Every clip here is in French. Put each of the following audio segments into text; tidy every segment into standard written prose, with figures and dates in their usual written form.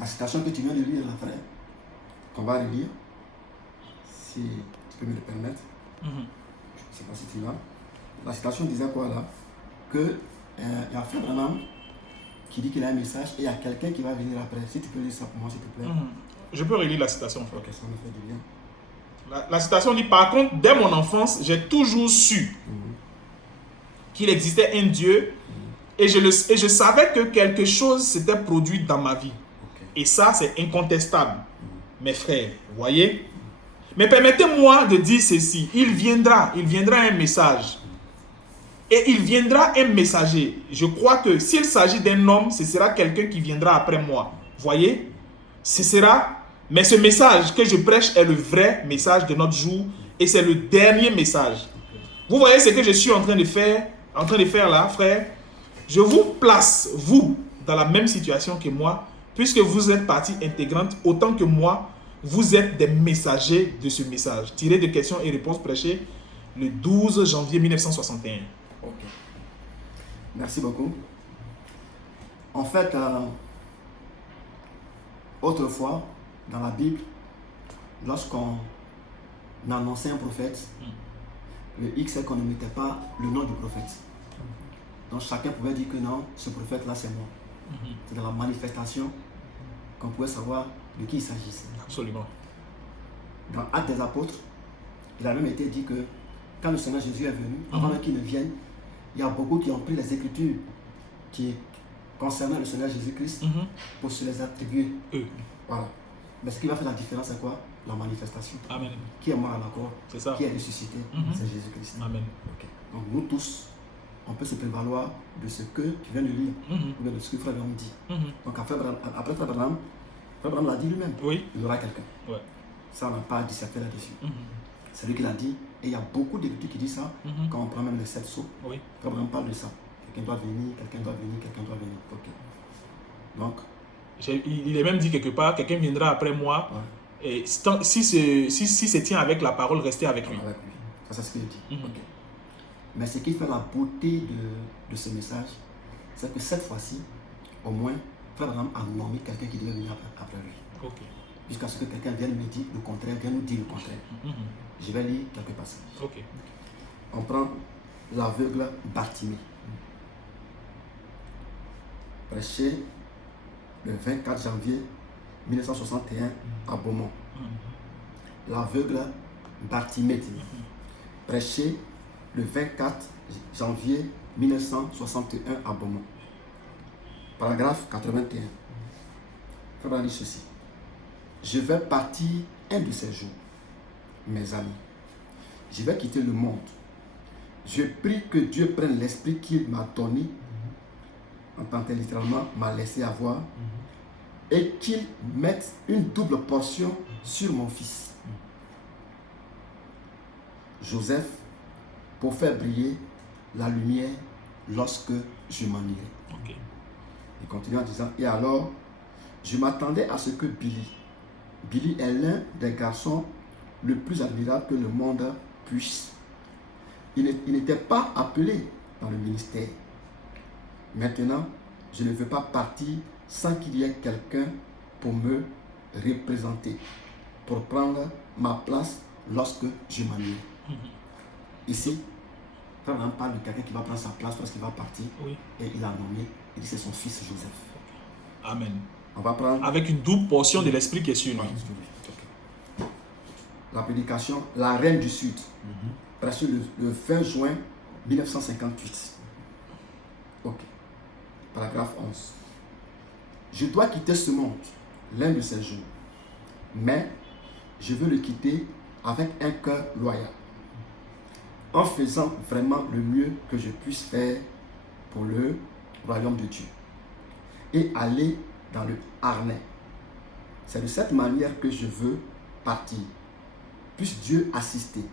La citation que tu viens de lire, là, frère, qu'on va relire, si tu peux me le permettre. Je ne sais pas si tu l'as. La citation disait quoi là? Que il y a Frère Branham qui dit qu'il a un message et il y a quelqu'un qui va venir après. Si tu peux lire ça pour moi, s'il te plaît. Je peux relire la citation, frère. Ok, ça me fait du bien. La citation dit, par contre, dès mon enfance, j'ai toujours su qu'il existait un Dieu et je savais que quelque chose s'était produit dans ma vie. Et ça, c'est incontestable. Mes frères, vous voyez? Mais permettez-moi de dire ceci. Il viendra un message. Et il viendra un messager. Je crois que s'il s'agit d'un homme, ce sera quelqu'un qui viendra après moi. Vous voyez? Ce sera... Mais ce message que je prêche est le vrai message de notre jour. Et c'est le dernier message. Vous voyez ce que je suis en train de faire là, frère? Je vous place, vous, dans la même situation que moi, puisque vous êtes partie intégrante, autant que moi, vous êtes des messagers de ce message. Tiré de questions et réponses prêchées le 12 janvier 1961. Ok. Merci beaucoup. En fait, autrefois, dans la Bible, lorsqu'on annonçait un prophète, le X c'est qu'on ne mettait pas le nom du prophète. Donc chacun pouvait dire que non, ce prophète-là c'est moi. C'est dans la manifestation qu'on pouvait savoir de qui il s'agissait. Absolument. Dans Actes des Apôtres, il a même été dit que quand le Seigneur Jésus est venu, avant même qu'il ne vienne, il y a beaucoup qui ont pris les Écritures qui concernaient le Seigneur Jésus-Christ pour se les attribuer. Voilà. Mais ce qui va faire la différence, c'est quoi? La manifestation. Amen. Qui est mort à la croix, c'est ça. Qui est ressuscité, c'est Jésus-Christ. Amen. Okay. Donc nous tous, on peut se prévaloir de ce que tu viens de lire, ou bien de ce que Frère Branham dit. Donc après Frère Branham l'a dit lui-même. Oui. Il y aura quelqu'un. Ouais. Ça, on n'a pas à disserter là-dessus. C'est lui qui l'a dit. Et il y a beaucoup d'écrits qui disent ça. Quand on prend même les 7 sceaux, Frère Branham parle de ça. Quelqu'un doit venir, quelqu'un doit venir, quelqu'un doit venir. Ok. Donc, il est même dit quelque part, quelqu'un viendra après moi. Ouais. Et si se tient avec la parole, restez avec lui. Avec lui. Ça, c'est ce qu'il dit. Okay. Mais ce qui fait la beauté de ce message, c'est que cette fois-ci, au moins, Frère Branham a nommé quelqu'un qui devait venir après lui. Okay. Jusqu'à ce que quelqu'un vienne me dire le contraire, vienne nous dire le contraire. Je vais lire quelques passages. Okay. On prend l'aveugle Bartimée. Prêché le 24 janvier 1961 à Beaumont. L'aveugle Bartimée. Prêché le 24 janvier 1961 à Beaumont. Paragraphe 81. Il va dire ceci. Je vais partir un de ces jours, mes amis. Je vais quitter le monde. Je prie que Dieu prenne l'esprit qu'il m'a donné, en tant que littéralement m'a laissé avoir, et qu'il mette une double portion sur mon fils, Joseph, pour faire briller la lumière lorsque je m'en irai. Okay. Il continue en disant, et alors, je m'attendais à ce que Billy est l'un des garçons le plus admirable que le monde puisse. Il n'était pas appelé dans le ministère. Maintenant, je ne veux pas partir sans qu'il y ait quelqu'un pour me représenter, pour prendre ma place lorsque je m'en irai. Ici, Frère Branham parle de quelqu'un qui va prendre sa place lorsqu'il va partir. Oui. Et il a nommé, il dit c'est son fils Joseph. Amen. On va prendre avec une double portion de l'esprit qui est sur lui. Okay. La prédication, la reine du Sud, prêchée le 20 juin 1958. Ok. Paragraphe 11. Je dois quitter ce monde l'un de ces jours, mais je veux le quitter avec un cœur loyal, en faisant vraiment le mieux que je puisse faire pour le royaume de Dieu et aller dans le harnais. C'est de cette manière que je veux partir. Puisse Dieu assister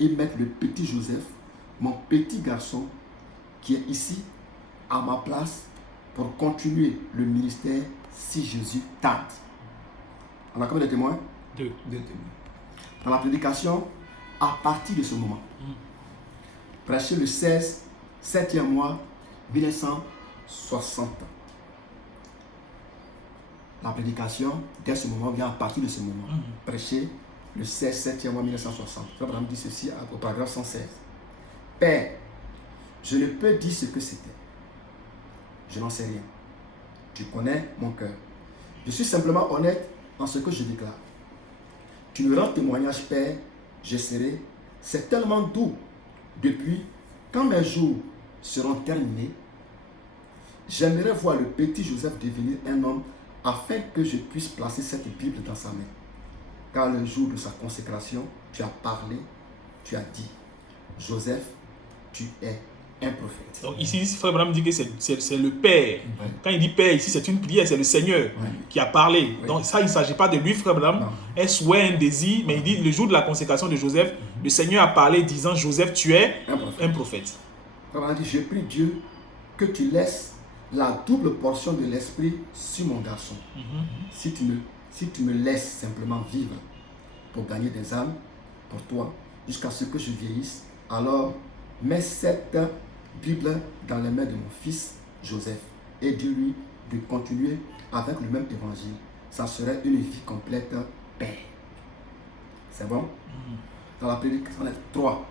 et mettre le petit Joseph, mon petit garçon, qui est ici à ma place pour continuer le ministère si Jésus tarde. On a combien de témoins? Deux. Deux témoins. Dans la prédication, à partir de ce moment, prêché le 7e mois 1960. La prédication, dès ce moment, vient à partir de ce moment. Prêcher le 16 septembre 1960. Frère Branham dit ceci au paragraphe 116. Père, je ne peux dire ce que c'était. Je n'en sais rien. Tu connais mon cœur. Je suis simplement honnête en ce que je déclare. Tu me rends témoignage, Père, je serai. C'est tellement doux. Depuis, quand mes jours seront terminés, j'aimerais voir le petit Joseph devenir un homme afin que je puisse placer cette Bible dans sa main. Car le jour de sa consécration, tu as parlé, tu as dit, Joseph, tu es un prophète. Donc ici, Frère Branham dit que c'est le Père. Ouais. Quand il dit Père, ici c'est une prière, c'est le Seigneur qui a parlé. Ouais. Donc ça, il ne s'agit pas de lui, Frère Branham, un souhait, un désir, mais il dit le jour de la consécration de Joseph, le Seigneur a parlé disant, Joseph, tu es un prophète. Frère Branham dit, je prie Dieu que tu laisses la double portion de l'esprit sur mon garçon. Si tu me laisses simplement vivre pour gagner des âmes pour toi, jusqu'à ce que je vieillisse, alors mets cette Bible dans les mains de mon fils Joseph et dis-lui de continuer avec le même évangile. Ça serait une vie complète paix. C'est bon? Dans la prédication 3,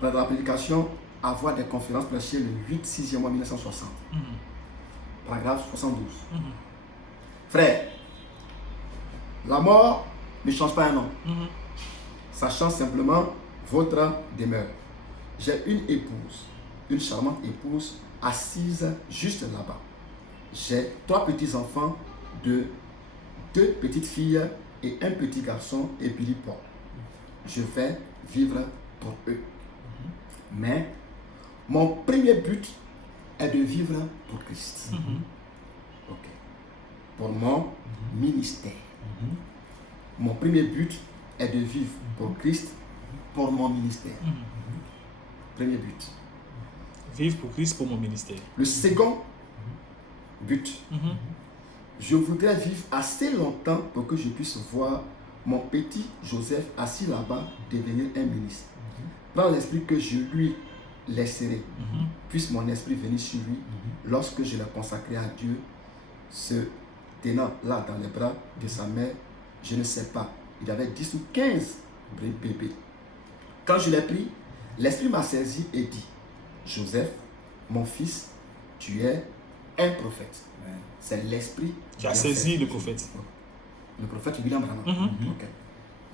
dans la prédication, avoir des conférences prêchées le 8-6e mois 1960. Paragraphe 72. Frère, la mort ne change pas un homme. Ça change simplement votre demeure. J'ai une épouse, une charmante épouse, assise juste là-bas. J'ai 3 petits-enfants, 2 petites filles et un petit garçon et Billy Paul. Je vais vivre pour eux. Mais mon premier but est de vivre pour Christ. Okay. Pour mon ministère. Mon premier but est de vivre pour Christ, pour mon ministère. Premier but. Vivre pour Christ, pour mon ministère. Le second but. Je voudrais vivre assez longtemps pour que je puisse voir mon petit Joseph assis là-bas devenir un ministre. Dans l'esprit que je lui laisserai, puisse mon esprit venir sur lui lorsque je l'ai consacré à Dieu, se tenant là dans les bras de sa mère, je ne sais pas, il avait 10 ou 15 bébés. Quand je l'ai pris, l'esprit m'a saisi et dit, Joseph, mon fils, tu es un prophète. C'est l'esprit qui a saisi le prophète. Le prophète William Branham.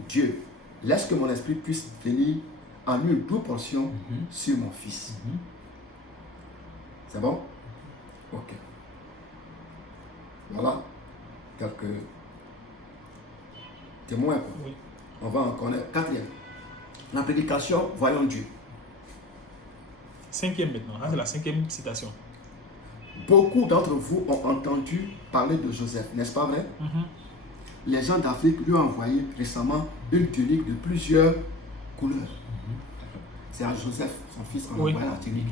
Dieu, laisse que mon esprit puisse venir en une double portion sur mon fils. C'est bon? Ok. Voilà quelques témoins. Oui. On va en connaître. 4e. La prédication, voyons Dieu. 5e maintenant, c'est la 5e citation. Beaucoup d'entre vous ont entendu parler de Joseph, n'est-ce pas vrai? Les gens d'Afrique lui ont envoyé récemment une tunique de plusieurs couleurs. C'est à Joseph, son fils, qu'on a envoyé la tunique.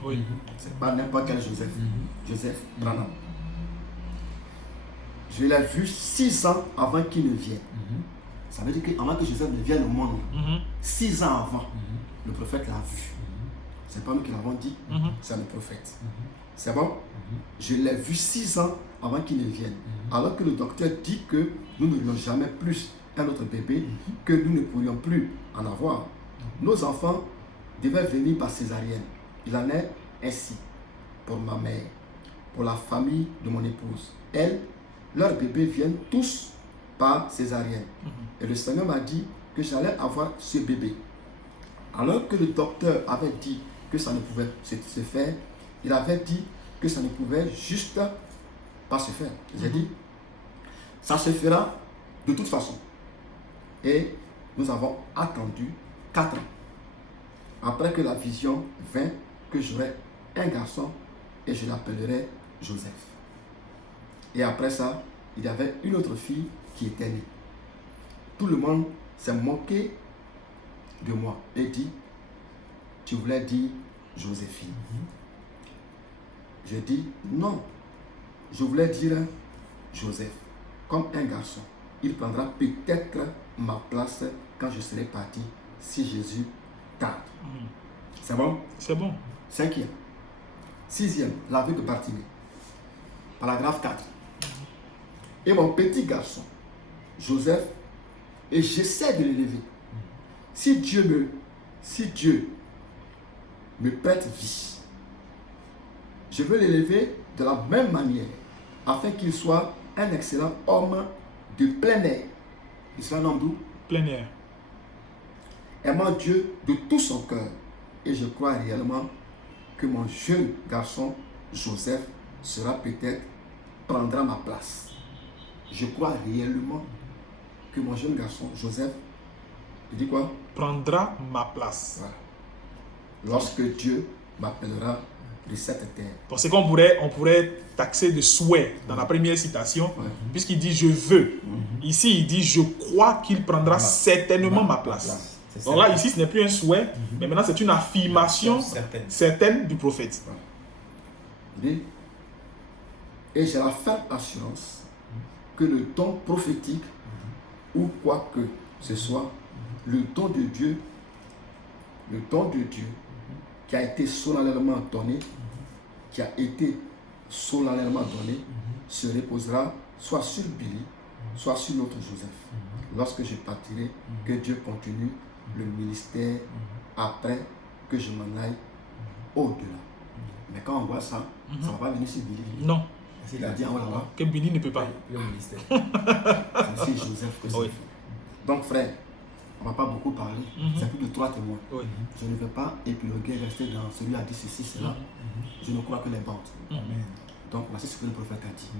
C'est pas n'importe quel Joseph. Joseph Branham. Je l'ai vu 6 ans avant qu'il ne vienne. Ça veut dire qu'avant que Joseph ne vienne au monde, 6 ans avant, le prophète l'a vu. C'est pas nous qui l'avons dit, c'est le prophète. C'est bon? Je l'ai vu 6 ans avant qu'il ne vienne. Alors que le docteur dit que nous n'aurions jamais plus un autre bébé, que nous ne pourrions plus en avoir. Nos enfants devaient venir par césarienne. Il en est ainsi pour ma mère, pour la famille de mon épouse. Elle, leurs bébés viennent tous par césarienne. Et le Seigneur m'a dit que j'allais avoir ce bébé. Alors que le docteur avait dit que ça ne pouvait se faire, il avait dit que ça ne pouvait juste pas se faire. J'ai dit, ça se fera de toute façon. Et nous avons attendu 4 ans. Après que la vision vint, que j'aurais un garçon et je l'appellerai Joseph. Et après ça, il y avait une autre fille qui était née. Tout le monde s'est moqué de moi et dit, tu voulais dire Joséphine. Je dis, non, je voulais dire Joseph, comme un garçon. Il prendra peut-être ma place quand je serai parti, si Jésus tarde. C'est bon? C'est bon. 5e. 6e, la vie de Bartimée. Paragraphe 4. et mon petit garçon, Joseph, et j'essaie de l'élever. Si Dieu me prête vie, je veux l'élever de la même manière, afin qu'il soit un excellent homme de plein air. Il sera un homme d'où? Plein air. Aimant Dieu de tout son cœur. Et je crois réellement que mon jeune garçon, Joseph, prendra ma place. Je crois réellement que mon jeune garçon, Joseph, il dit quoi? Prendra ma place. Voilà. Lorsque Dieu m'appellera de cette terre. Pour ce qu'on pourrait taxer de souhait dans la première citation, puisqu'il dit je veux. Ici, il dit je crois qu'il prendra certainement ma place. Donc là, ici, ce n'est plus un souhait, mais maintenant, c'est une affirmation certaine du prophète. Il dit, et j'ai la ferme assurance que le don prophétique, ou quoi que ce soit, le don de Dieu qui a été solennellement donné, se reposera soit sur Billy, soit sur notre Joseph. Lorsque je partirai, que Dieu continue le ministère après que je m'en aille au-delà. Mais quand on voit ça, ça ne va pas venir sur Billy. Non. Il a dit en là-bas que Billy ne peut pas. Le ministère. C'est Joseph que c'est. Donc frère, on ne va pas beaucoup parler. C'est plus de 3 témoins. Oui. Je ne vais pas épiloguer, rester dans celui a dit ceci, cela. Je ne crois que les bandes. Donc voici ce que le prophète a dit.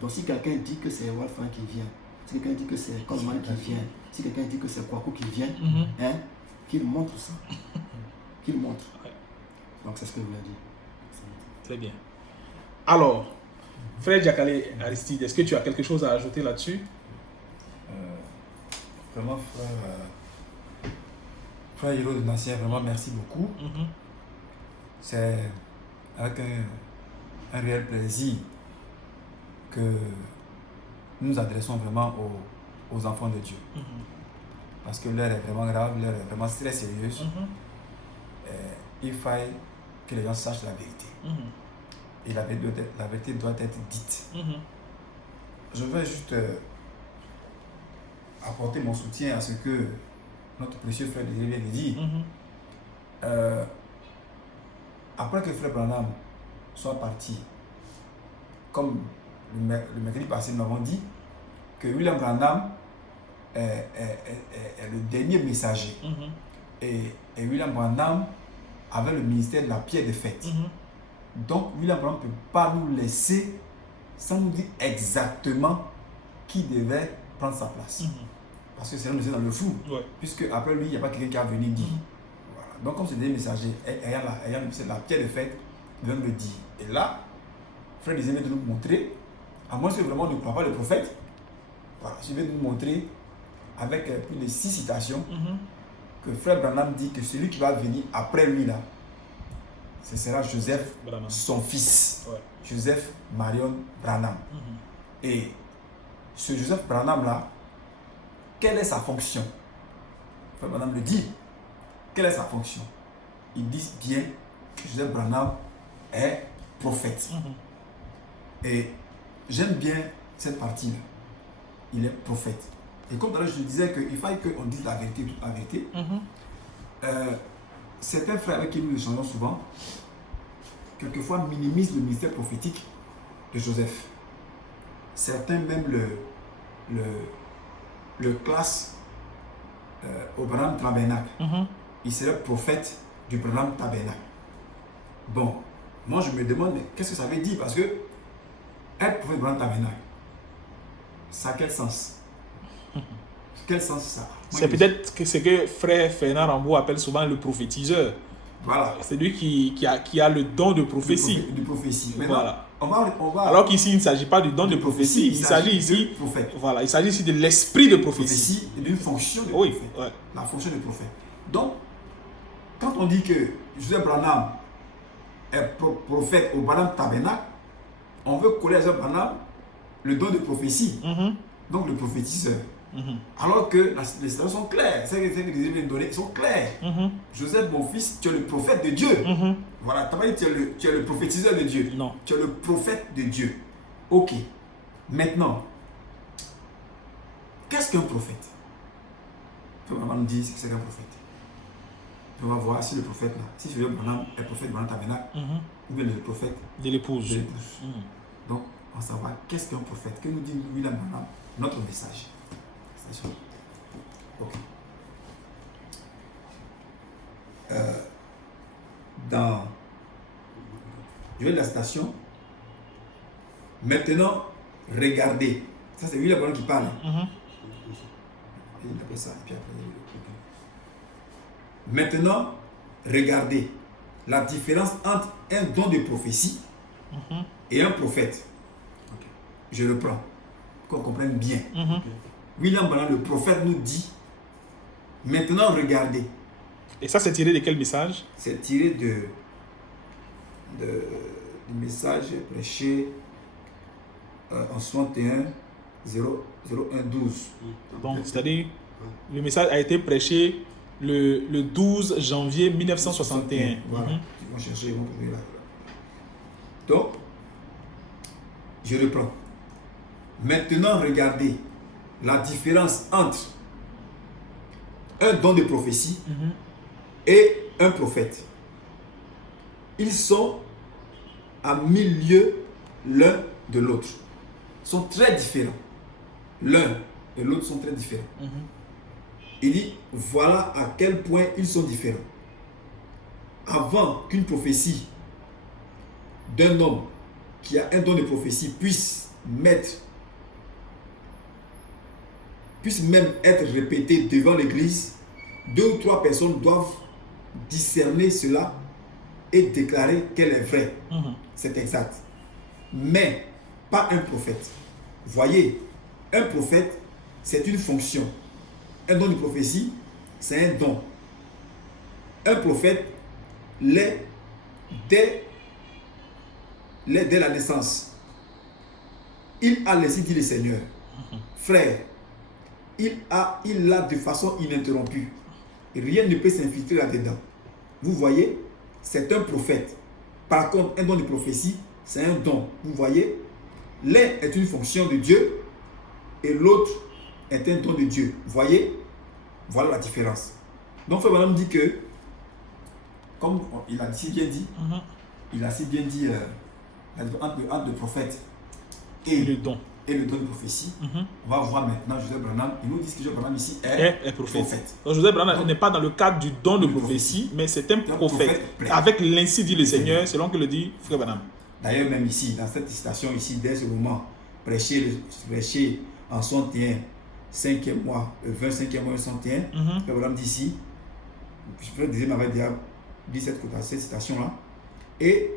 Donc si quelqu'un dit que c'est Walfan qui vient, si quelqu'un dit que c'est Coleman qui vient, si quelqu'un dit que c'est Kwaku qui vient, qu'il montre ça. Qu'il montre. Donc c'est ce que je voulais dire. Très bien. Alors, frère Diakale Aristide, est-ce que tu as quelque chose à ajouter là-dessus? Vraiment, frère Hiro de Nassien, vraiment merci beaucoup. C'est avec un réel plaisir que nous nous adressons vraiment aux enfants de Dieu. Parce que l'heure est vraiment grave, l'heure est vraiment très sérieuse. Il faille que les gens sachent la vérité. Et la vérité doit être dite. Je vais juste apporter mon soutien à ce que notre précieux frère vient de dire. Après que frère Branham soit parti, comme le mercredi passé nous avons dit, que William Branham est le dernier messager. Et William Branham avait le ministère de la pierre de fête. Donc William Branham ne peut pas nous laisser sans nous dire exactement qui devait prendre sa place. Parce que c'est nous dans le flou. Puisque après lui, il n'y a pas quelqu'un qui a venu dire. Voilà. Donc comme c'est des messagers, ayant le ministère de la pierre de fête, il vient le dire. Et là, frère Désiré vient de nous montrer, à moins que vraiment on ne croit pas le prophète, voilà, je vais nous montrer avec plus de 6 citations que frère Branham dit que celui qui va venir après lui là, ce sera Joseph, son fils, Joseph Marion Branham. Et ce Joseph Branham là, quelle est sa fonction? Frère Branham le dit. Quelle est sa fonction? Ils disent bien que Joseph Branham est prophète. Et j'aime bien cette partie-là. Il est prophète. Et comme tout à l'heure je disais qu'il fallait qu'on dise la vérité, toute la vérité. Certains frères avec qui nous échangeons souvent, quelquefois minimisent le ministère prophétique de Joseph. Certains même le classent au Branham Tabernacle. Il serait prophète du Branham Tabernacle. Bon, moi je me demande, mais qu'est-ce que ça veut dire? Parce que être prophète du Branham Tabernacle, ça a quel sens? Quel sens ça? C'est peut-être ce que frère Fernand Rambaud appelle souvent le prophétiseur. Voilà. C'est lui qui a le don de prophétie. De prophétie. Maintenant, voilà. On va... Alors qu'ici, il ne s'agit pas du don de prophétie. Il s'agit ici, voilà, il s'agit ici de l'esprit de prophétie. Et d'une fonction de prophète. La fonction de prophète. Donc, quand on dit que Joseph Branham est prophète au Branham Tabernacle, on veut coller à Joseph Branham le don de prophétie. Donc le prophétiseur. Alors que les citations sont claires. Celles que les éléments donnés sont claires. Joseph, mon fils, tu es le prophète de Dieu. Voilà, tu n'as pas dit tu es le prophétiseur de Dieu. Non. Tu es le prophète de Dieu. Ok. Maintenant, qu'est-ce qu'un prophète? Il faut vraiment nous dire ce que c'est qu'un prophète. On va voir si le prophète là, si je veux Branham est prophète Branham Tabernacle, ou bien le prophète de l'épouse. de l'épouse. Donc, on va savoir qu'est-ce qu'un prophète. Que nous dit William Branham, notre message. C'est ça. Ok. Je vais de la citation. Maintenant, regardez. Ça, c'est William Branham qui parle. Il appelle ça. Et puis après, maintenant, regardez la différence entre un don de prophétie et un prophète. Okay. Je reprends, pour qu'on comprenne bien. William Branham, le prophète, nous dit, maintenant regardez. Et ça, c'est tiré de quel message? C'est tiré du message prêché en 61 01 12. Donc, c'est-à-dire, le message a été prêché le 12 janvier 1961. Voilà. Ils vont chercher, ils vont trouver là. Donc, je reprends. Maintenant, regardez la différence entre un don de prophétie et un prophète. Ils sont à 1000 lieues l'un de l'autre. Ils sont très différents. L'un et l'autre sont très différents. Il dit, voilà à quel point ils sont différents. Avant qu'une prophétie d'un homme qui a un don de prophétie puisse même être répétée devant l'église, 2 ou 3 personnes doivent discerner cela et déclarer qu'elle est vraie. C'est exact. Mais pas un prophète. Voyez, un prophète, c'est une fonction. Un don de prophétie, c'est un don. Un prophète l'est dès la naissance. Il a laissé dire le Seigneur. Frère, il l'a de façon ininterrompue. Rien ne peut s'infiltrer là-dedans. Vous voyez, c'est un prophète. Par contre, un don de prophétie, c'est un don. Vous voyez, l'un est une fonction de Dieu et l'autre est un don de Dieu. Vous voyez, voilà la différence. Donc, Frère Branham dit que, comme il a si bien dit, il a si bien dit entre le prophète et le don de prophétie. On va voir maintenant Joseph Branham. Il nous dit que Joseph Branham ici est prophète. Donc Joseph Branham n'est pas dans le cadre du don de prophétie, mais c'est un prophète. Avec l'ainsi dit le Seigneur, selon que le dit Frère Branham. D'ailleurs, même ici, dans cette citation ici, dès ce moment, prêché en 61, 5e mois, 25e mois 61, Frère Branham dit ici, je peux dire, m'avait déjà dit cette citation-là, et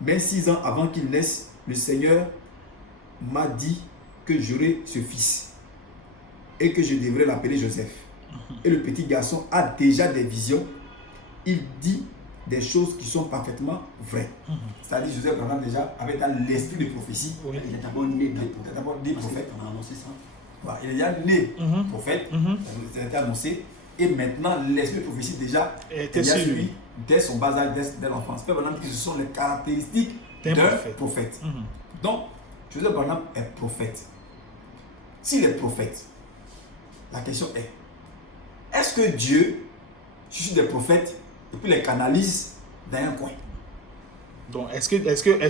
même 6 ans avant qu'il naisse, le Seigneur m'a dit que j'aurai ce fils et que je devrais l'appeler Joseph. Et le petit garçon a déjà des visions. Il dit des choses qui sont parfaitement vraies. C'est-à-dire Joseph Branham déjà avait dans l'esprit de prophétie. Il est d'abord né prophète. On a annoncé ça. Voilà, il est déjà né prophète. Ça a été annoncé. Et maintenant, l'esprit de prophétie déjà était sur lui dès son bas âge, dès l'enfance. Frère Branham dit que ce sont les caractéristiques d'un prophète. Donc, Joseph Branham est prophète. S'il est prophète, la question est-ce que Dieu suscite des prophètes et puis les canalise dans un coin? Donc, est-ce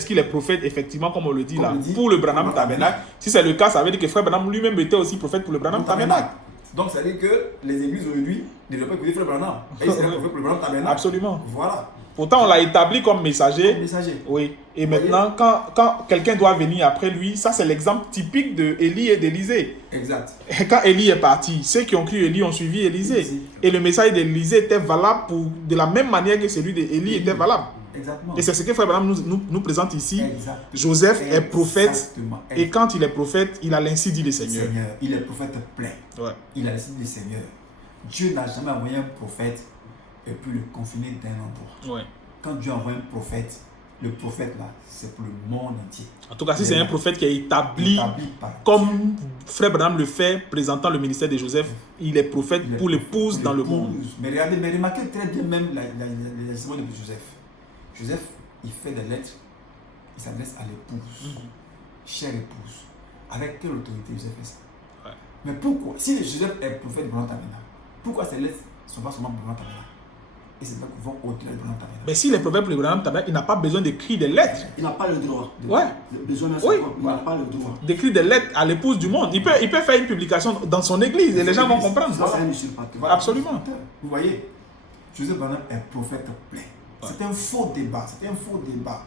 qu'il est prophète, effectivement, comme on le dit là, pour le Branham Tabernacle? Si c'est le cas, ça veut dire que Frère Branham lui-même était aussi prophète pour le Branham Tabernacle. Donc, ça veut dire que les églises aujourd'hui ne doivent pas écouter Frère Branham. Et il serait prophète pour le Branham Tabernacle. Absolument. Voilà. Pourtant, on l'a établi comme messager. Oui. Et maintenant, quand quelqu'un doit venir après lui, ça c'est l'exemple typique de Élie et d'Élisée. Exact. Et quand Élie est parti, ceux qui ont cru Élie ont suivi Élisée. Et le message d'Élisée était valable de la même manière que celui d'Élie était valable. Exactement. Et c'est ce que Frère Branham nous présente ici. Exactement. Joseph est prophète. Exactement. Et quand il est prophète, il a l'ainsi dit le Seigneur. Il est prophète plein. Ouais. Il a l'ainsi dit le Seigneur. Dieu n'a jamais envoyé un prophète et puis le confiner d'un endroit. Ouais. Quand Dieu envoie un prophète, le prophète là, c'est pour le monde entier. En tout cas, si c'est un prophète qui est établi comme Frère Branham le fait, présentant le ministère de Joseph, il est prophète pour l'épouse dans le monde. Mais regardez, mais remarquez très bien même les enseignements de Joseph. Joseph, il fait des lettres, il s'adresse à l'épouse, chère épouse. Avec quelle autorité Joseph fait ça? Mais pourquoi, si Joseph est prophète de Branham Tabernacle, pourquoi ces lettres ne sont pas seulement pour Branham Tabernacle? Et c'est pas qu'ils vont au-delà de Branham Tabernacle. Mais s'il est prophète pour le Branham Tabernacle, il n'a pas besoin d'écrire des lettres. Il n'a pas le droit. Ouais. Besoin d'un Oui. support, il n'a pas le droit. D'écrire des lettres à l'épouse du monde. Il peut faire une publication dans son église et les gens vont comprendre. Ça, c'est un usurpateur. Voilà. Absolument. Vous voyez, Joseph Branham est prophète plein. C'est un faux débat. C'est un faux débat.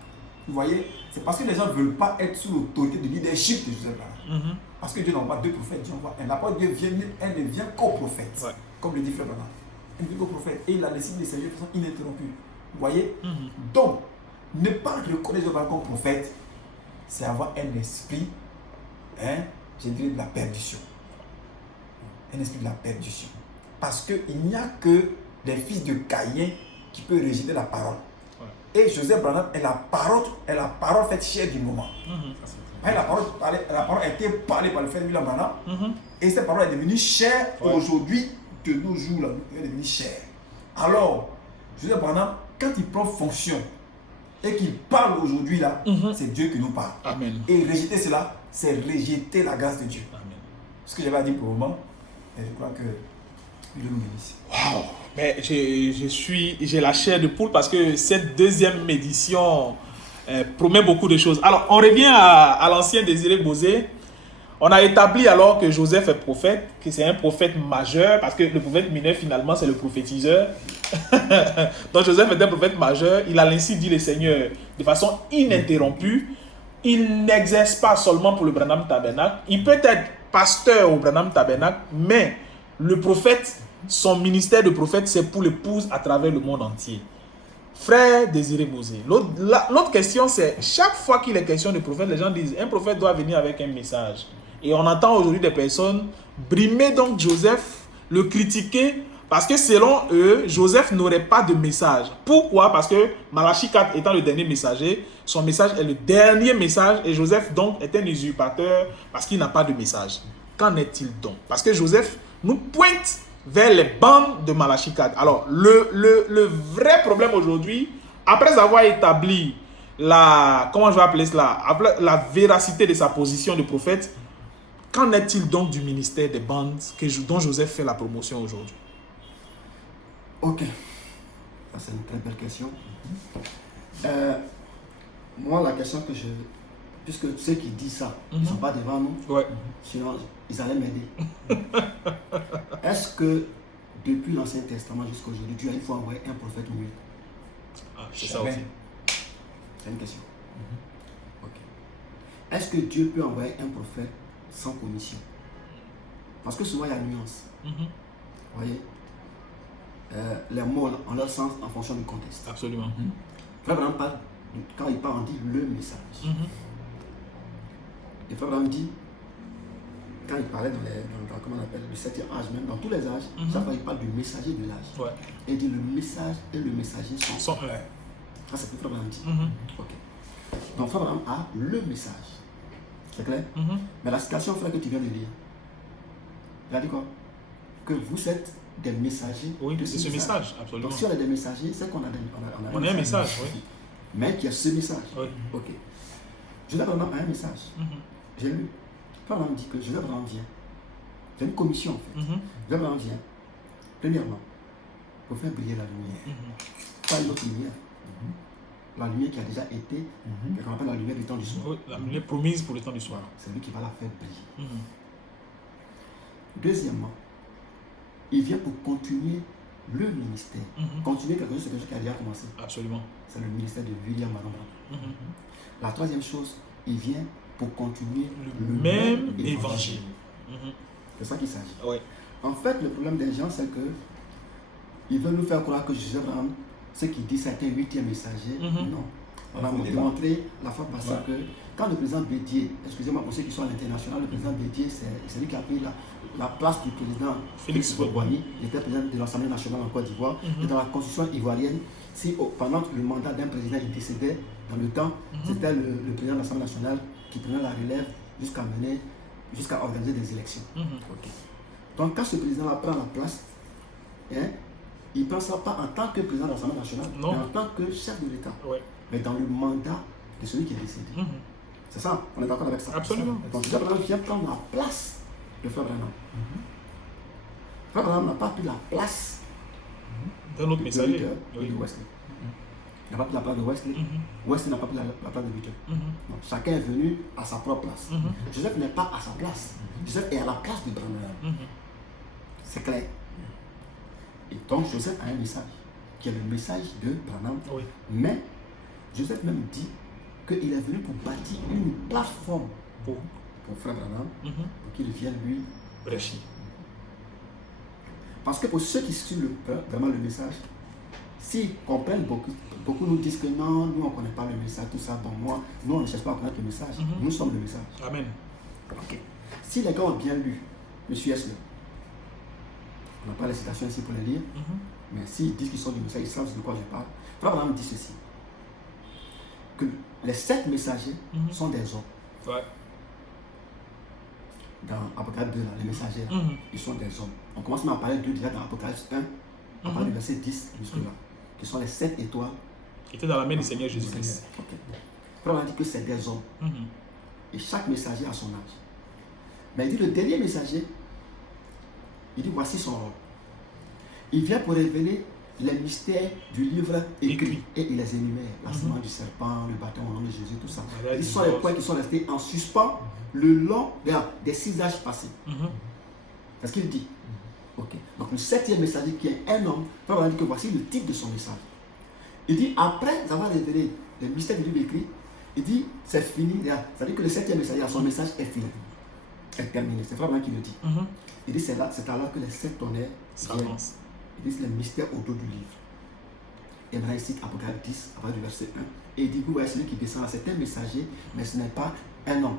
Vous voyez, c'est parce que les gens ne veulent pas être sous l'autorité de leadership de Joseph Branham. Parce que Dieu n'envoie pas deux prophètes, Dieu envoie un. L'apôtre Dieu vient, elle devient co-prophète. Ouais. Comme le dit Frère Branham. Elle devient co-prophète. Et il a laissé des seigneurs de façon ininterrompue. Vous voyez? Donc, ne pas reconnaître Joseph Branham comme prophète, c'est avoir un esprit, je dirais, de la perdition. Un esprit de la perdition. Parce qu'il n'y a que les fils de Caïn qui peuvent rejeter la parole. Et Joseph Branham est la parole faite chair du moment. La parole a été parlée par le frère William Branham. Et cette parole est devenue chair aujourd'hui, de nos jours, là, elle est devenue chair. Alors, Joseph Branham, quand il prend fonction et qu'il parle aujourd'hui là, c'est Dieu qui nous parle. Amen. Et rejeter cela, c'est rejeter la grâce de Dieu. Amen. Ce que j'avais à dire pour le moment, et je crois que Dieu nous bénisse. Wow. Mais j'ai la chair de poule parce que cette deuxième édition promet beaucoup de choses. Alors, on revient à l'ancien Désiré Bosé. On a établi alors que Joseph est prophète, que c'est un prophète majeur, parce que le prophète mineur, finalement, c'est le prophétiseur. Donc, Joseph est un prophète majeur. Il a ainsi dit le Seigneur de façon ininterrompue. Il n'exerce pas seulement pour le Branham Tabernacle. Il peut être pasteur au Branham Tabernacle, mais le prophète, son ministère de prophète, c'est pour l'épouse à travers le monde entier. Frère Désiré Bosé. L'autre question, c'est chaque fois qu'il est question de prophète, les gens disent un prophète doit venir avec un message. Et on entend aujourd'hui des personnes brimer donc Joseph, le critiquer, parce que selon eux, Joseph n'aurait pas de message. Pourquoi? Parce que Malachie 4 étant le dernier messager, son message est le dernier message et Joseph donc est un usurpateur parce qu'il n'a pas de message. Qu'en est-il donc? Parce que Joseph nous pointe vers les bandes de Malachie 4. Alors, le vrai problème aujourd'hui, après avoir établi la véracité de sa position de prophète, qu'en est-il donc du ministère des bandes dont Joseph fait la promotion aujourd'hui? Ok, ça c'est une très belle question. Moi, la question que je... Puisque ceux qui disent ça, ils ne sont pas devant nous, sinon ils allaient m'aider. Est-ce que depuis l'Ancien Testament jusqu'à aujourd'hui, Dieu a une fois envoyé un prophète muet? C'est ça aussi. C'est une question. Ok. Est-ce que Dieu peut envoyer un prophète sans commission? Parce que souvent il y a une nuance. Vous voyez, les mots ont leur sens en fonction du contexte. Absolument. Frère Branham parle, quand il parle, on dit le message. Et Frère Branham dit, quand il parlait dans comment on appelle, le 7e âge, même dans tous les âges, chaque fois il parle du messager de l'âge. Et il dit le message et le messager sont un. Ça c'est ce que Frère Branham dit. Ok. Donc Frère Branham a le message. C'est clair? Mais la citation, frère, que tu viens de lire, il a dit quoi? Que vous êtes des messagers. Oui, c'est ce message, absolument. Donc si on est des messagers, c'est qu'on a, on a un message, oui. Mais qui a ce message. Oui. Ok. Joseph Branham a un message. J'ai lu. Frère Branham dit que Joseph Branham vient. C'est une commission en fait. Joseph Branham vient, premièrement, pour faire briller la lumière. Pas une autre lumière. La lumière qui a déjà été, qu'on appelle la lumière du temps du soir. Oui, la lumière promise pour le temps du soir. C'est lui qui va la faire briller. Deuxièmement, il vient pour continuer le ministère. Continuer quelque chose, c'est quelque chose qui a déjà commencé. Absolument. C'est le ministère de William Branham. La troisième chose, il vient pour continuer le même évangile. C'est ça qu'il s'agit. Oui. En fait, le problème des gens, c'est que ils veulent nous faire croire que Joseph Branham, ce qu'il dit, c'est un 8e messager. Non. On a démontré la fois passée que quand le président Bédier, excusez-moi pour ceux qui sont à l'international, le président Bédier, c'est lui qui a pris la place du président Félix Houphouët-Boigny. Il était président de l'Assemblée nationale en Côte d'Ivoire. Et dans la constitution ivoirienne, si pendant le mandat d'un président il décédait dans le temps, c'était le président de l'Assemblée nationale qui prenait la relève jusqu'à organiser des élections. Okay. Donc quand ce président-là prend la place, il ne prend ça pas en tant que président de l'Assemblée nationale, mais en tant que chef de l'État. Mais dans le mandat de celui qui est décédé. C'est ça, on est d'accord avec ça. Absolument. Donc Joseph Branham vient prendre la place de Frère Branham. Frère Branham n'a pas pris la place D'un autre de messager. Luther et Oui. de Wesley. Il n'a pas pris la place de Wesley. Wesley n'a pas pris la place de Luther. Donc, chacun est venu à sa propre place. Joseph n'est pas à sa place. Joseph est à la place de Branham. C'est clair. Et donc Joseph a un message, qui est le message de Branham. Oui. Mais Joseph même dit qu'il est venu pour bâtir une plateforme Pour pour Frère Branham, pour qu'il vienne lui prêcher. Parce que pour ceux qui suivent vraiment le message, s'ils comprennent beaucoup nous disent que non, nous on ne connaît pas le message, tout ça. Bon, moi, nous on ne cherche pas à connaître le message. Nous sommes le message. Amen. Ok. Si les gars ont bien lu M. Esler, on n'a pas les citations ici pour les lire, mais s'ils disent qu'ils sont du message, ils savent de quoi je parle. Frère Branham dit ceci, que les 7 messagers sont des hommes. Ouais. Dans Apocalypse 2, là, les messagers, là, ils sont des hommes. On commence même à parler d'eux déjà dans Apocalypse 1, à partir du verset 10 jusque-là, qui sont les 7 étoiles Qui était dans la main du Seigneur du Jésus-Christ. Seigneur. Ok. Frère Branham dit que c'est des hommes. Et chaque messager a son âge. Mais il dit le dernier messager, il dit voici son rôle. Il vient pour révéler les mystères du livre écrit et il les énumère. La semence du serpent, le baptême au nom de Jésus, tout ça. Ils sont les points qui sont restés en suspens le long des 6 âges passés. C'est ce qu'il dit. Ok. Donc le 7e messager qui est un homme, Frère Branham dit que voici le titre de son message. Il dit après avoir révélé les mystères du livre écrit, il dit c'est fini. C'est-à-dire que le 7e messager, son message est fini. Est terminé. C'est Frère Branham qui le dit. Il dit c'est alors que les 7 tonnerres viennent. Il dit c'est le mystère au dos du livre. Et maintenant il cite Apocalypse 10, à partir du verset 1. Et il dit vous voyez celui qui descend là, c'est un messager, mais ce n'est pas un homme.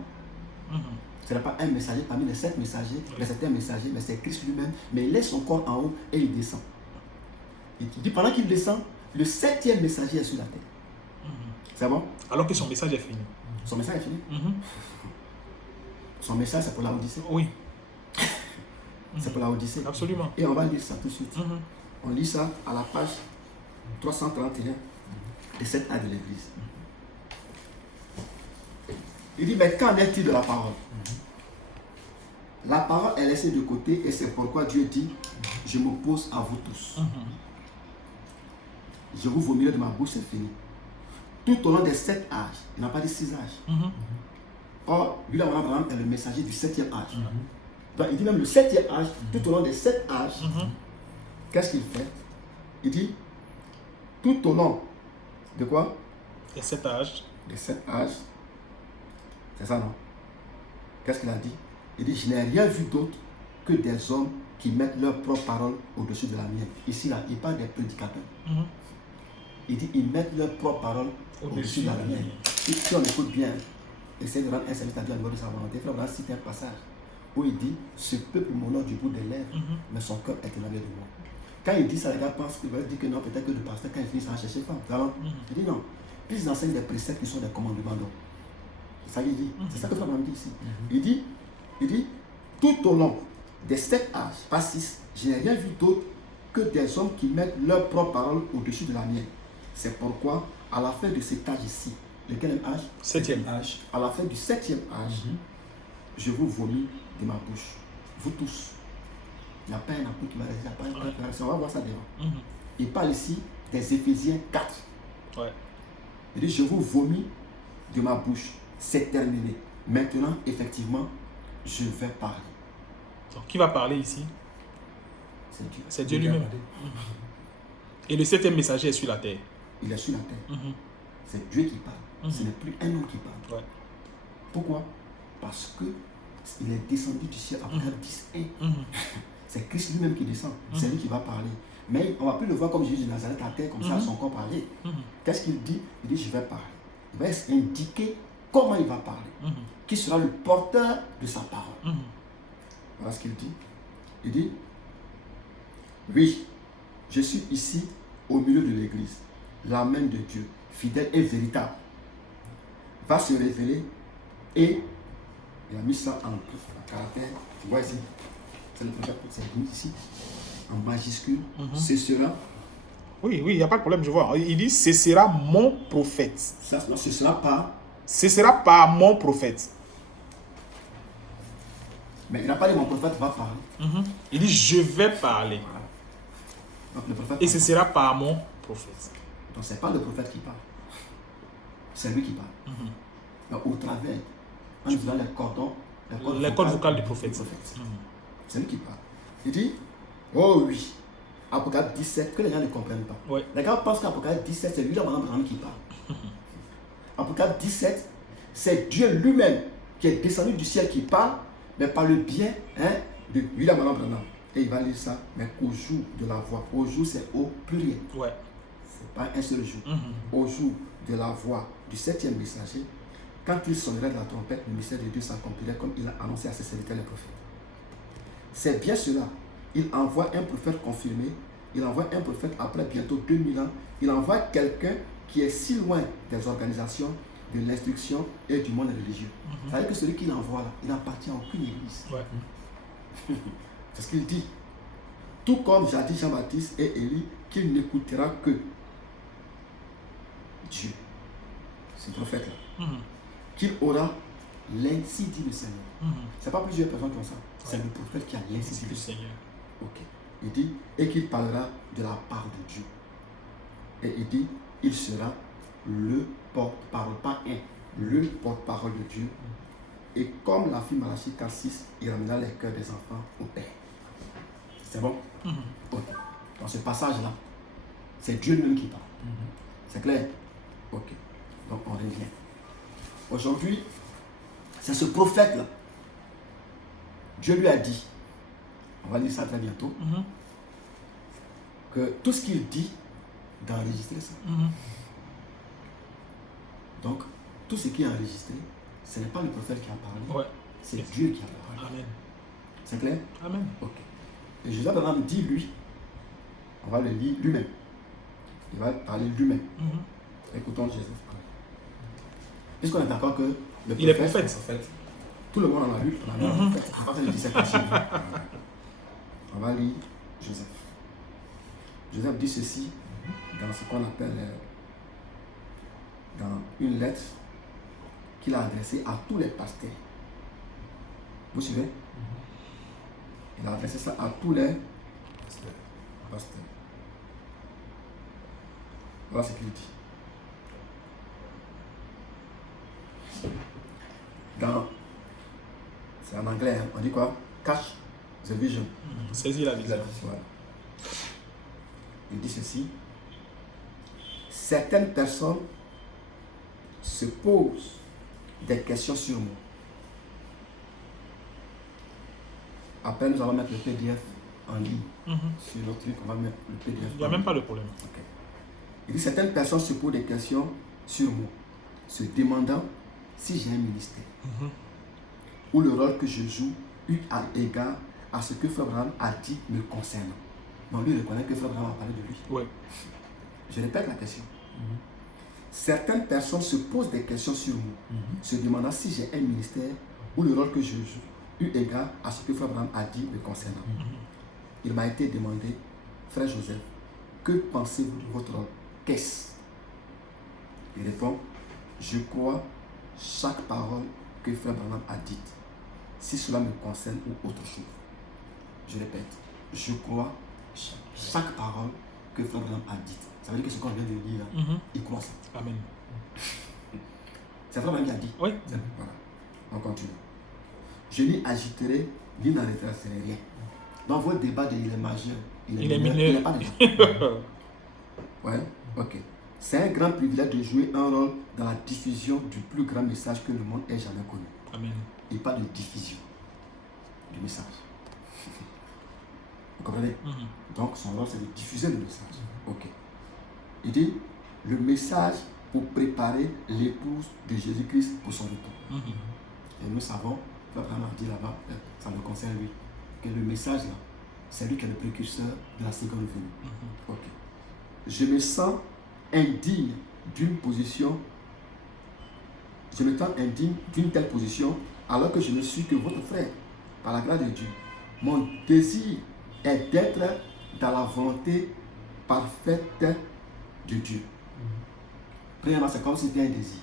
Ce n'est pas un messager parmi les 7 messagers, mais c'est un messager, mais c'est Christ lui-même. Mais il laisse son corps en haut et il descend. Il dit pendant qu'il descend, le 7e messager est sur la terre. C'est bon? Alors que son message est fini. Son message est fini. Son message c'est pour la Odyssée. Oui. C'est pour la Odyssée. Absolument. Et on va lire ça tout de suite. On lit ça à la page 331 des 7 A de l'Église. Il dit, mais qu'en est-il de la parole? La parole est laissée de côté et c'est pourquoi Dieu dit, je m'oppose à vous tous. Je vous vomirai de ma bouche, c'est fini. Tout au long des 7 âges, il n'a pas dit 6 âges. Or, William Branham est le messager du 7e âge. Donc, il dit même le 7e âge, tout au long des 7 âges, qu'est-ce qu'il fait? Il dit, tout au long de quoi? Des 7 âges. Des 7 âges. C'est ça, non? Qu'est-ce qu'il a dit? Il dit, je n'ai rien vu d'autre que des hommes qui mettent leur propre parole au-dessus de la mienne. Ici, là, il parle des prédicateurs. Il dit, ils mettent leur propre parole au-dessus de la mienne. Si on écoute bien, essaie de rendre un service à Dieu à niveau de sa volonté. Frère, on cite un passage où il dit, ce peuple m'honore du bout des lèvres, mais son cœur est éloigné de moi. Quand il dit ça, les gars pensent qu'il va dire que non, peut-être que le pasteur, quand il finit, ça va chercher femme. Il dit non. Puis ils enseignent des préceptes qui sont des commandements. Donc, ça il dit. C'est ça que Frère Branham dit ici. Il dit, tout au long des 7 âges, pas 6, je n'ai rien vu d'autre que des hommes qui mettent leur propre parole au-dessus de la mienne. C'est pourquoi, à la fin de cet âge ici, lequel âge? 7e âge. À la fin du 7e âge, je vous vomis de ma bouche. Vous tous. Il n'y a pas un apôtre qui va résister, il n'y a pas un apôtre qui va résister. On va voir ça devant. Il parle ici des Éphésiens 4. Ouais. Il dit, je vous vomis de ma bouche. C'est terminé. Maintenant, effectivement, je vais parler. Donc, qui va parler ici? C'est Dieu. C'est Dieu lui-même. Et le 7e messager est sur la terre. Il est sur la terre. C'est Dieu qui parle. Ce n'est plus un homme qui parle. Ouais. Pourquoi? Parce que il est descendu du ciel après 10 et c'est Christ lui-même qui descend. C'est lui qui va parler. Mais on ne va plus le voir comme Jésus de Nazareth à terre, comme ça, à son corps parler. Qu'est-ce qu'il dit? Il dit, je vais parler. Il va indiquer comment il va parler. Qui sera le porteur de sa parole. Voilà ce qu'il dit. Il dit, oui, je suis ici au milieu de l'église. La main de Dieu, fidèle et véritable, va se révéler et il a mis ça en caractère. Tu vois ici, c'est le prophète, c'est mis ici, en majuscule. Ce sera. Oui, il n'y a pas de problème, je vois. Il dit, ce sera mon prophète. Ça, non, ce sera pas. Ce sera par mon prophète. Mais il n'a pas dit mon prophète va parler. Il dit je vais parler. Voilà. Donc le prophète Et ce va sera par mon prophète. parler. Donc ce n'est pas le prophète qui parle. C'est lui qui parle. Donc au travers, en utilisant les cordes vocales du prophète. C'est lui qui parle. Il dit, oh oui, Apocalypse 17, que les gens ne comprennent pas. Ouais. Les gens pensent qu'Apocalypse 17, c'est lui là qui parle. Apocalypse 17, c'est Dieu lui-même qui est descendu du ciel qui parle, mais par le biais de William Branham. Et il va lire ça, mais au jour de la voix. Au jour, c'est au pluriel. Ouais. C'est pas un seul jour. Au jour de la voix du 7e messager, quand il sonnerait de la trompette, le mystère de Dieu s'accomplirait comme il a annoncé à ses serviteurs les prophètes. C'est bien cela. Il envoie un prophète confirmé. Il envoie un prophète après bientôt 2000 ans. Il envoie quelqu'un qui est si loin des organisations, de l'instruction et du monde religieux. Ça veut dire que celui qu'il envoie là, il n'appartient à aucune église. Ouais. C'est ce qu'il dit. Tout comme jadis Jean-Baptiste et Élie, qu'il n'écoutera que Dieu. Ce prophète-là. Qu'il aura l'ainsi dit le Seigneur. Ce n'est pas plusieurs personnes qui ont ça. C'est le prophète qui a l'ainsi dit le Seigneur. Ok. Il dit, et qu'il parlera de la part de Dieu. Et il dit, il sera le porte-parole, pas le porte-parole de Dieu. Et comme l'a fait Malachie 4:6, il ramena les cœurs des enfants au Père. C'est bon? Ok. Dans ce passage-là, c'est Dieu lui-même qui parle. C'est clair? Ok. Donc on revient. Aujourd'hui, c'est ce prophète-là. Dieu lui a dit, on va lire ça très bientôt, que tout ce qu'il dit, d'enregistrer ça. Donc, tout ce qui est enregistré, ce n'est pas le prophète qui a parlé, Ouais. c'est Dieu qui a parlé. Amen. C'est clair? Amen. Ok. Et Jésus Abraham dit lui, on va le lire lui-même. Il va parler lui-même. Écoutons Jésus parler. Puisqu'on est d'accord que le prophète, Il est prophète. Tout le monde en a lu, on a lu un prophète. On va faire le 17 aussi. On va lire Joseph. Joseph dit ceci dans ce qu'on appelle dans une lettre qu'il a adressée à tous les pasteurs. Vous suivez? Il a adressé ça à tous les pasteurs. Voilà ce qu'il dit. C'est en anglais, hein, on dit quoi? Catch the vision. Saisis la vision. Voilà. Il dit ceci. Certaines personnes se posent des questions sur moi. Après, nous allons mettre le PDF en ligne. Sur notre truc, on va mettre le PDF. Il n'y a même pas de problème. Okay. Il dit certaines personnes se posent des questions sur moi, se demandant si j'ai un ministère ou le rôle que je joue eu à égard à ce que Frère Branham a dit me concernant. Donc lui, il reconnaît que Frère Branham a parlé de lui. Ouais. Je répète la question. Certaines personnes se posent des questions sur moi, se demandant si j'ai un ministère ou le rôle que je joue eu égard à ce que Frère Branham a dit me concernant. Il m'a été demandé, Frère Joseph, que pensez-vous de votre rôle? Qu'est-ce? Il répond, je crois chaque parole que Frère Branham a dite, si cela me concerne ou autre chose. Je répète, je crois chaque parole que Frère Branham a dite. Ça veut dire que ce qu'on vient de lire, il croit ça. Amen. C'est Frère Branham qui a dit. Oui. Voilà. On continue. Je n'y agiterai ni n'en retracerai rien. Dans votre débat, il est majeur. Il est mineur. Il n'est pas mineur. Ouais, ok. C'est un grand privilège de jouer un rôle dans la diffusion du plus grand message que le monde ait jamais connu. Amen. Et pas de diffusion du message. Vous comprenez? Donc son rôle, c'est de diffuser le message. Ok. Il dit le message pour préparer l'épouse de Jésus-Christ pour son retour. Et nous savons, Abraham a dit là-bas, ça le concerne lui, que le message là, c'est lui qui est le précurseur de la seconde venue. Ok. Je me sens indigne d'une position, je me sens indigne d'une telle position, alors que je ne suis que votre frère, par la grâce de Dieu. Mon désir est d'être dans la volonté parfaite de Dieu. Premièrement, c'est comme si c'était un désir.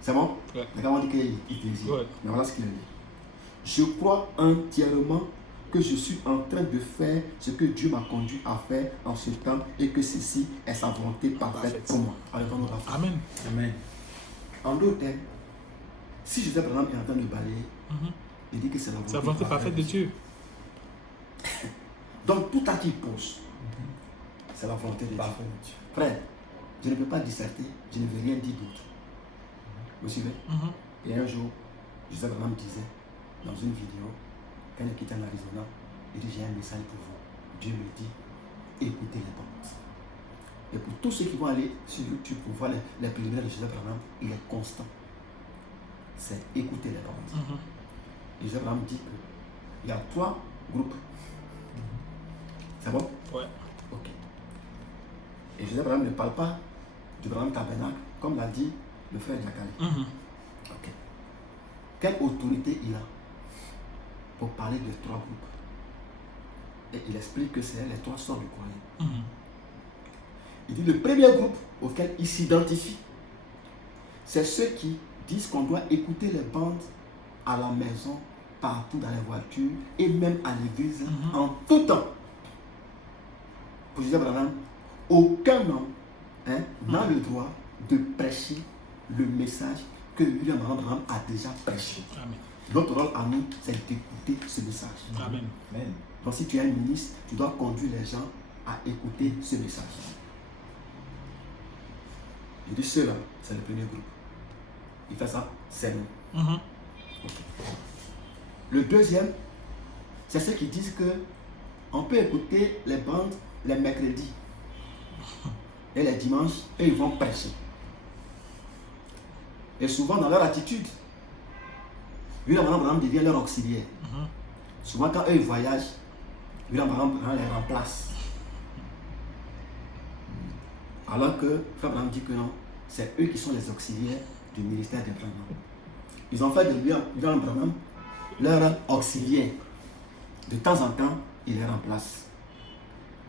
C'est bon? Ouais. Regarde, on dit qu'il désire. Ouais. Mais voilà ce qu'il dit. je crois entièrement que je suis en train de faire ce que Dieu m'a conduit à faire en ce temps et que ceci est sa volonté parfaite pour moi. Amen. Amen. En d'autres termes, si Joseph Branham est en train de balayer, il dit que c'est la volonté parfaite de Dieu. Donc tout acte qu'il pose, c'est la volonté de Dieu. Frère, je ne peux pas disserter, je ne veux rien dire d'autre. Vous suivez? Et un jour, Joseph Branham disait dans une vidéo, quand il quittait l'Arizona, il dit j'ai un message pour vous. Dieu me dit, écoutez les bandes. Et pour tous ceux qui vont aller sur YouTube pour voir les préliminaires de Joseph Branham, il est constant. C'est écouter les bandes. Joseph Branham dit qu'il y a 3 groupes. C'est bon? Ouais. Ok. Et Joseph Branham ne parle pas du Branham Tabernacle, comme l'a dit le frère Diakale. Ok. Quelle autorité il a pour parler de 3 groupes? Et il explique que c'est les 3 sortes de croyants. Il dit le premier groupe auquel il s'identifie, c'est ceux qui disent qu'on doit écouter les bandes à la maison, partout dans les voitures et même à l'église en tout temps. Pour Joseph Branham, aucun homme n'a le droit de prêcher le message que William Branham a déjà prêché. Amen. Notre rôle à nous, c'est d'écouter ce message. Amen. Amen. Donc si tu es un ministre, tu dois conduire les gens à écouter ce message. Je dis ceux-là, c'est le premier groupe. Il fait ça, c'est nous. Okay. Le deuxième, c'est ceux qui disent que on peut écouter les bandes les mercredis et les dimanches et ils vont prêcher. Et souvent dans leur attitude, William Branham devient leur auxiliaire. Souvent quand eux ils voyagent, William Branham les remplace. Alors que Frère Branham dit que non, c'est eux qui sont les auxiliaires du ministère de Branham. Ils ont fait de William Branham leur auxiliaire. De temps en temps, il les remplace.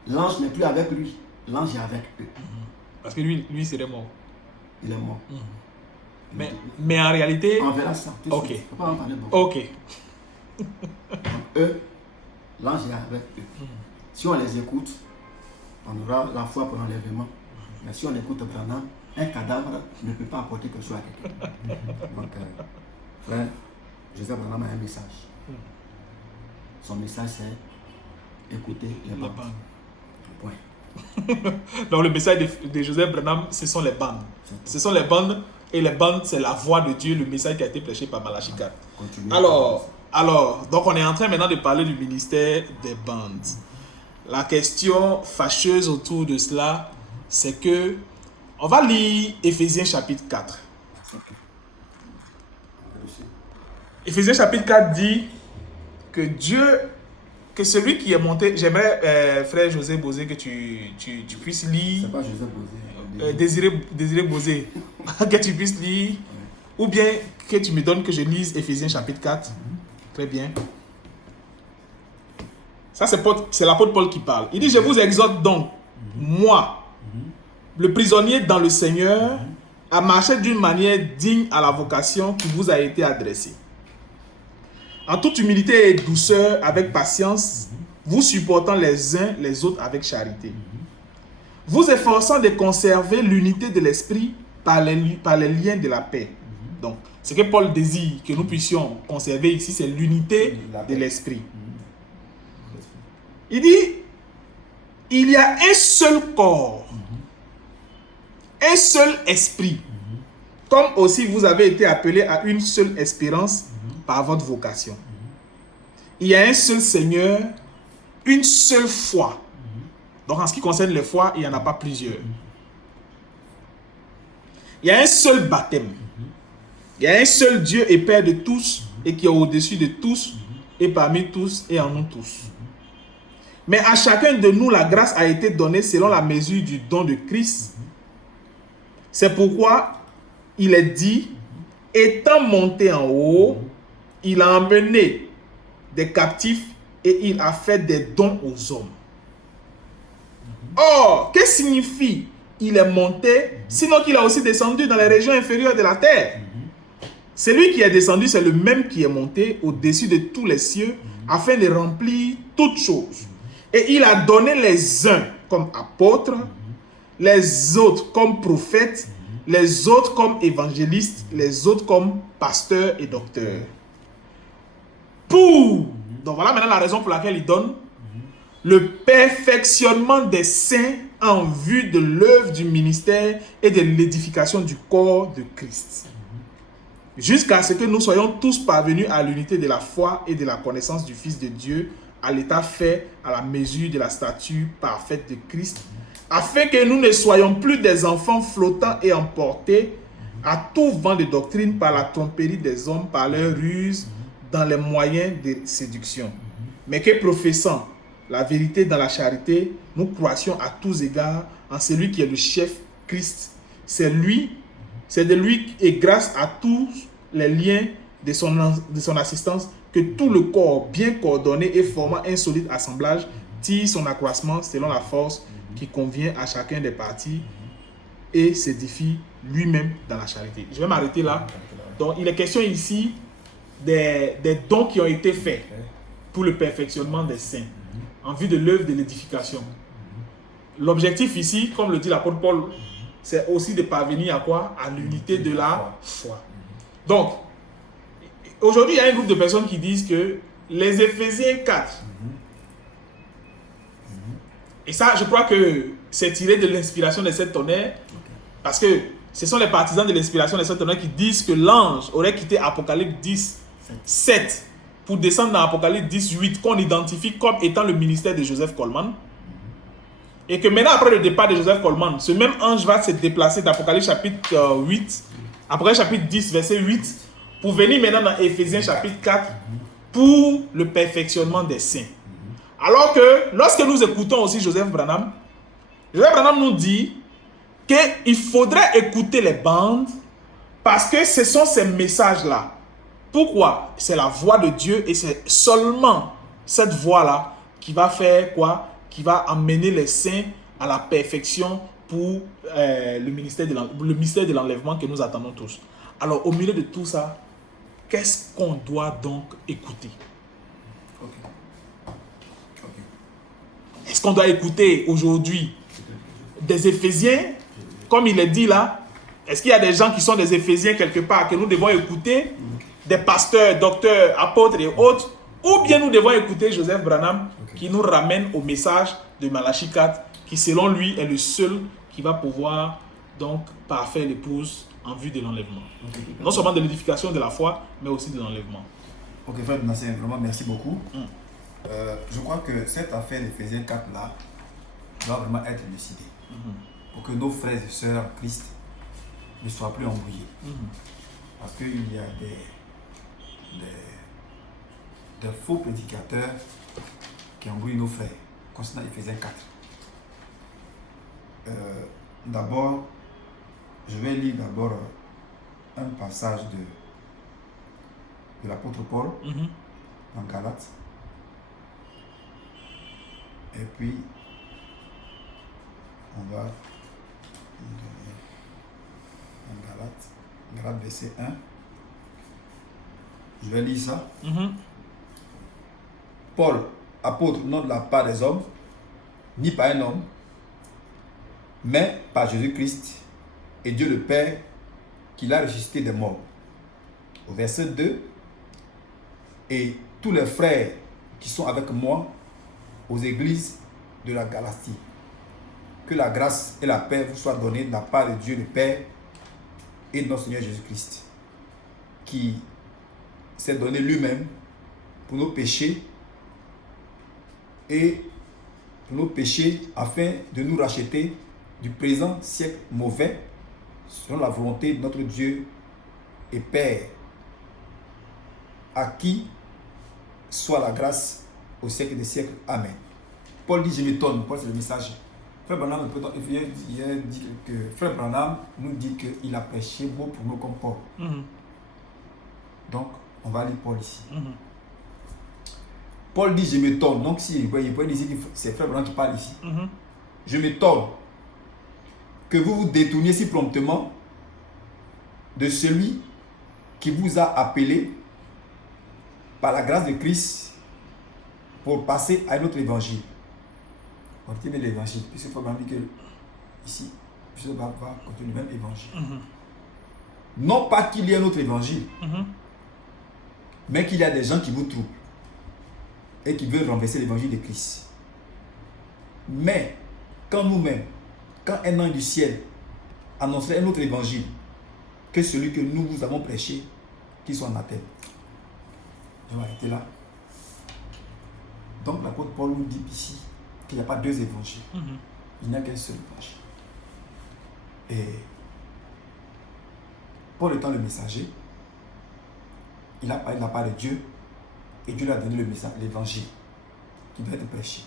L'ange n'est plus avec lui, l'ange est avec eux. Parce que lui serait mort. Il est mort. Mais en réalité... On verra ça. Tout ok. suite. Faut pas en parler beaucoup. Ok. Donc, eux, l'ange est avec eux. Si on les écoute, on aura la foi pour l'enlèvement. Mais si on écoute Branham, un cadavre ne peut pas apporter quelque chose à quelqu'un. Donc, frère, Joseph Branham a un message. Son message, c'est écouter les bandes. Point. Donc le message de Joseph Branham, ce sont les bandes. Ce sont les bandes, et les bandes, c'est la voix de Dieu, le message qui a été prêché par Malachi 4. Alors, donc on est en train maintenant de parler du ministère des bandes. La question fâcheuse autour de cela, c'est que on va lire Éphésiens chapitre 4. Éphésiens chapitre 4 dit que Dieu, que celui qui est monté, j'aimerais, frère José Bosé, que tu puisses lire. C'est pas José Bosé. Désiré Bosé, que tu puisses lire, ou bien que tu me donnes que je lise Éphésiens chapitre 4. Très bien. Ça, c'est l'apôtre Paul qui parle. Il dit, je vous exhorte donc, moi, le prisonnier dans le Seigneur, à marcher d'une manière digne à la vocation qui vous a été adressée. En toute humilité et douceur, avec patience, vous supportant les uns les autres avec charité. Vous efforçant de conserver l'unité de l'esprit par les liens de la paix. Donc, ce que Paul désire que nous puissions conserver ici, c'est l'unité de l'esprit. Il dit, il y a un seul corps, un seul esprit, comme aussi vous avez été appelés à une seule espérance par votre vocation. Il y a un seul Seigneur, une seule foi. Donc en ce qui concerne les foi, il n'y en a pas plusieurs. Il y a un seul baptême. Il y a un seul Dieu et Père de tous et qui est au-dessus de tous et parmi tous et en nous tous. Mais à chacun de nous, la grâce a été donnée selon la mesure du don de Christ. C'est pourquoi il est dit, étant monté en haut, il a emmené des captifs et il a fait des dons aux hommes. Or, que signifie il est monté, sinon qu'il a aussi descendu dans les régions inférieures de la terre? Celui qui est descendu, c'est le même qui est monté au-dessus de tous les cieux afin de remplir toutes choses. Et il a donné les uns comme apôtres, les autres comme prophètes, les autres comme évangélistes, les autres comme pasteurs et docteurs. Donc voilà maintenant la raison pour laquelle il donne le perfectionnement des saints en vue de l'œuvre du ministère et de l'édification du corps de Christ. Jusqu'à ce que nous soyons tous parvenus à l'unité de la foi et de la connaissance du Fils de Dieu, à l'état fait à la mesure de la stature parfaite de Christ, afin que nous ne soyons plus des enfants flottants et emportés à tout vent de doctrine par la tromperie des hommes, par leur ruse, dans les moyens de séduction. Mais que professant la vérité dans la charité, nous croissions à tous égards en celui qui est le chef, Christ. C'est de lui et grâce à tous les liens de son assistance que tout le corps bien coordonné et formant un solide assemblage tire son accroissement selon la force qui convient à chacun des parties et s'édifie lui-même dans la charité. Je vais m'arrêter là. Donc il est question ici des dons qui ont été faits pour le perfectionnement des saints en vue de l'œuvre de l'édification. L'objectif ici, comme le dit l'apôtre Paul, c'est aussi de parvenir à quoi? À l'unité de la foi. Donc, aujourd'hui, il y a un groupe de personnes qui disent que les Éphésiens 4, et ça, je crois que c'est tiré de l'inspiration des 7 tonnerres, parce que ce sont les partisans de l'inspiration des 7 tonnerres qui disent que l'ange aurait quitté Apocalypse 10, 7, pour descendre dans Apocalypse 10, 8, qu'on identifie comme étant le ministère de Joseph Coleman. Et que maintenant, après le départ de Joseph Coleman, ce même ange va se déplacer d'Apocalypse chapitre 8, après chapitre 10, verset 8, pour venir maintenant dans Éphésiens chapitre 4, pour le perfectionnement des saints. Alors que, lorsque nous écoutons aussi Joseph Branham nous dit qu'il faudrait écouter les bandes parce que ce sont ces messages-là. Pourquoi? C'est la voix de Dieu et c'est seulement cette voix-là qui va faire quoi? Qui va amener les saints à la perfection pour le ministère de l'enlèvement que nous attendons tous. Alors, au milieu de tout ça, qu'est-ce qu'on doit donc écouter? Est-ce qu'on doit écouter aujourd'hui des Éphésiens, comme il est dit là? Est-ce qu'il y a des gens qui sont des Éphésiens quelque part que nous devons écouter? Des pasteurs, docteurs, apôtres et autres? Ou bien nous devons écouter Joseph Branham qui nous ramène au message de Malachie 4 qui selon lui est le seul qui va pouvoir donc parfaire l'épouse en vue de l'enlèvement. Non seulement de l'édification de la foi, mais aussi de l'enlèvement. Ok, frère Nasser, vraiment merci beaucoup. Je crois que cette affaire d'Éphésiens 4 là doit vraiment être élucidée pour que nos frères et sœurs en Christ ne soient plus embrouillés. Parce qu'il y a des faux prédicateurs qui embrouillent nos frères concernant Éphésiens 4. D'abord, je vais lire d'abord un passage de l'apôtre Paul en Galates. Et puis, on va en Galates verset 1. Je vais lire ça. Paul, apôtre, non de la part des hommes, ni par un homme, mais par Jésus-Christ et Dieu le Père qui l'a ressuscité des morts. Au verset 2, et tous les frères qui sont avec moi aux églises de la Galatie, que la grâce et la paix vous soient données de la part de Dieu le Père et de notre Seigneur Jésus-Christ, qui s'est donné lui-même pour nos péchés afin de nous racheter du présent siècle mauvais selon la volonté de notre Dieu et Père, à qui soit la grâce au siècle des siècles. Amen. Paul dit, je m'étonne. Paul, c'est le message. Frère Branham, hier dit que Frère Branham nous dit qu'il a prêché mot pour mot comme Paul. Donc, on va lire Paul ici. Paul dit, je m'étonne. Donc, si il peut dire que c'est Frère Branham qui parle ici. Je m'étonne que vous vous détourniez si promptement de celui qui vous a appelé par la grâce de Christ pour passer à un autre évangile. On retient l'évangile, puisqu'il faut bien dire que ici, je va continuer le même évangile. Non pas qu'il y ait un autre évangile, mais qu'il y a des gens qui vous troublent et qui veulent renverser l'évangile de Christ. Mais quand nous-mêmes, quand un ange du ciel annoncerait un autre évangile que celui que nous vous avons prêché, qu'il soit anathème. Je vais arrêter là. Donc l'apôtre Paul nous dit ici qu'il n'y a pas deux évangiles. Il n'y a qu'un seul évangile. Et Paul étant le messager, il a parlé de la part de Dieu et Dieu lui a donné le message, l'évangile qui doit être prêché,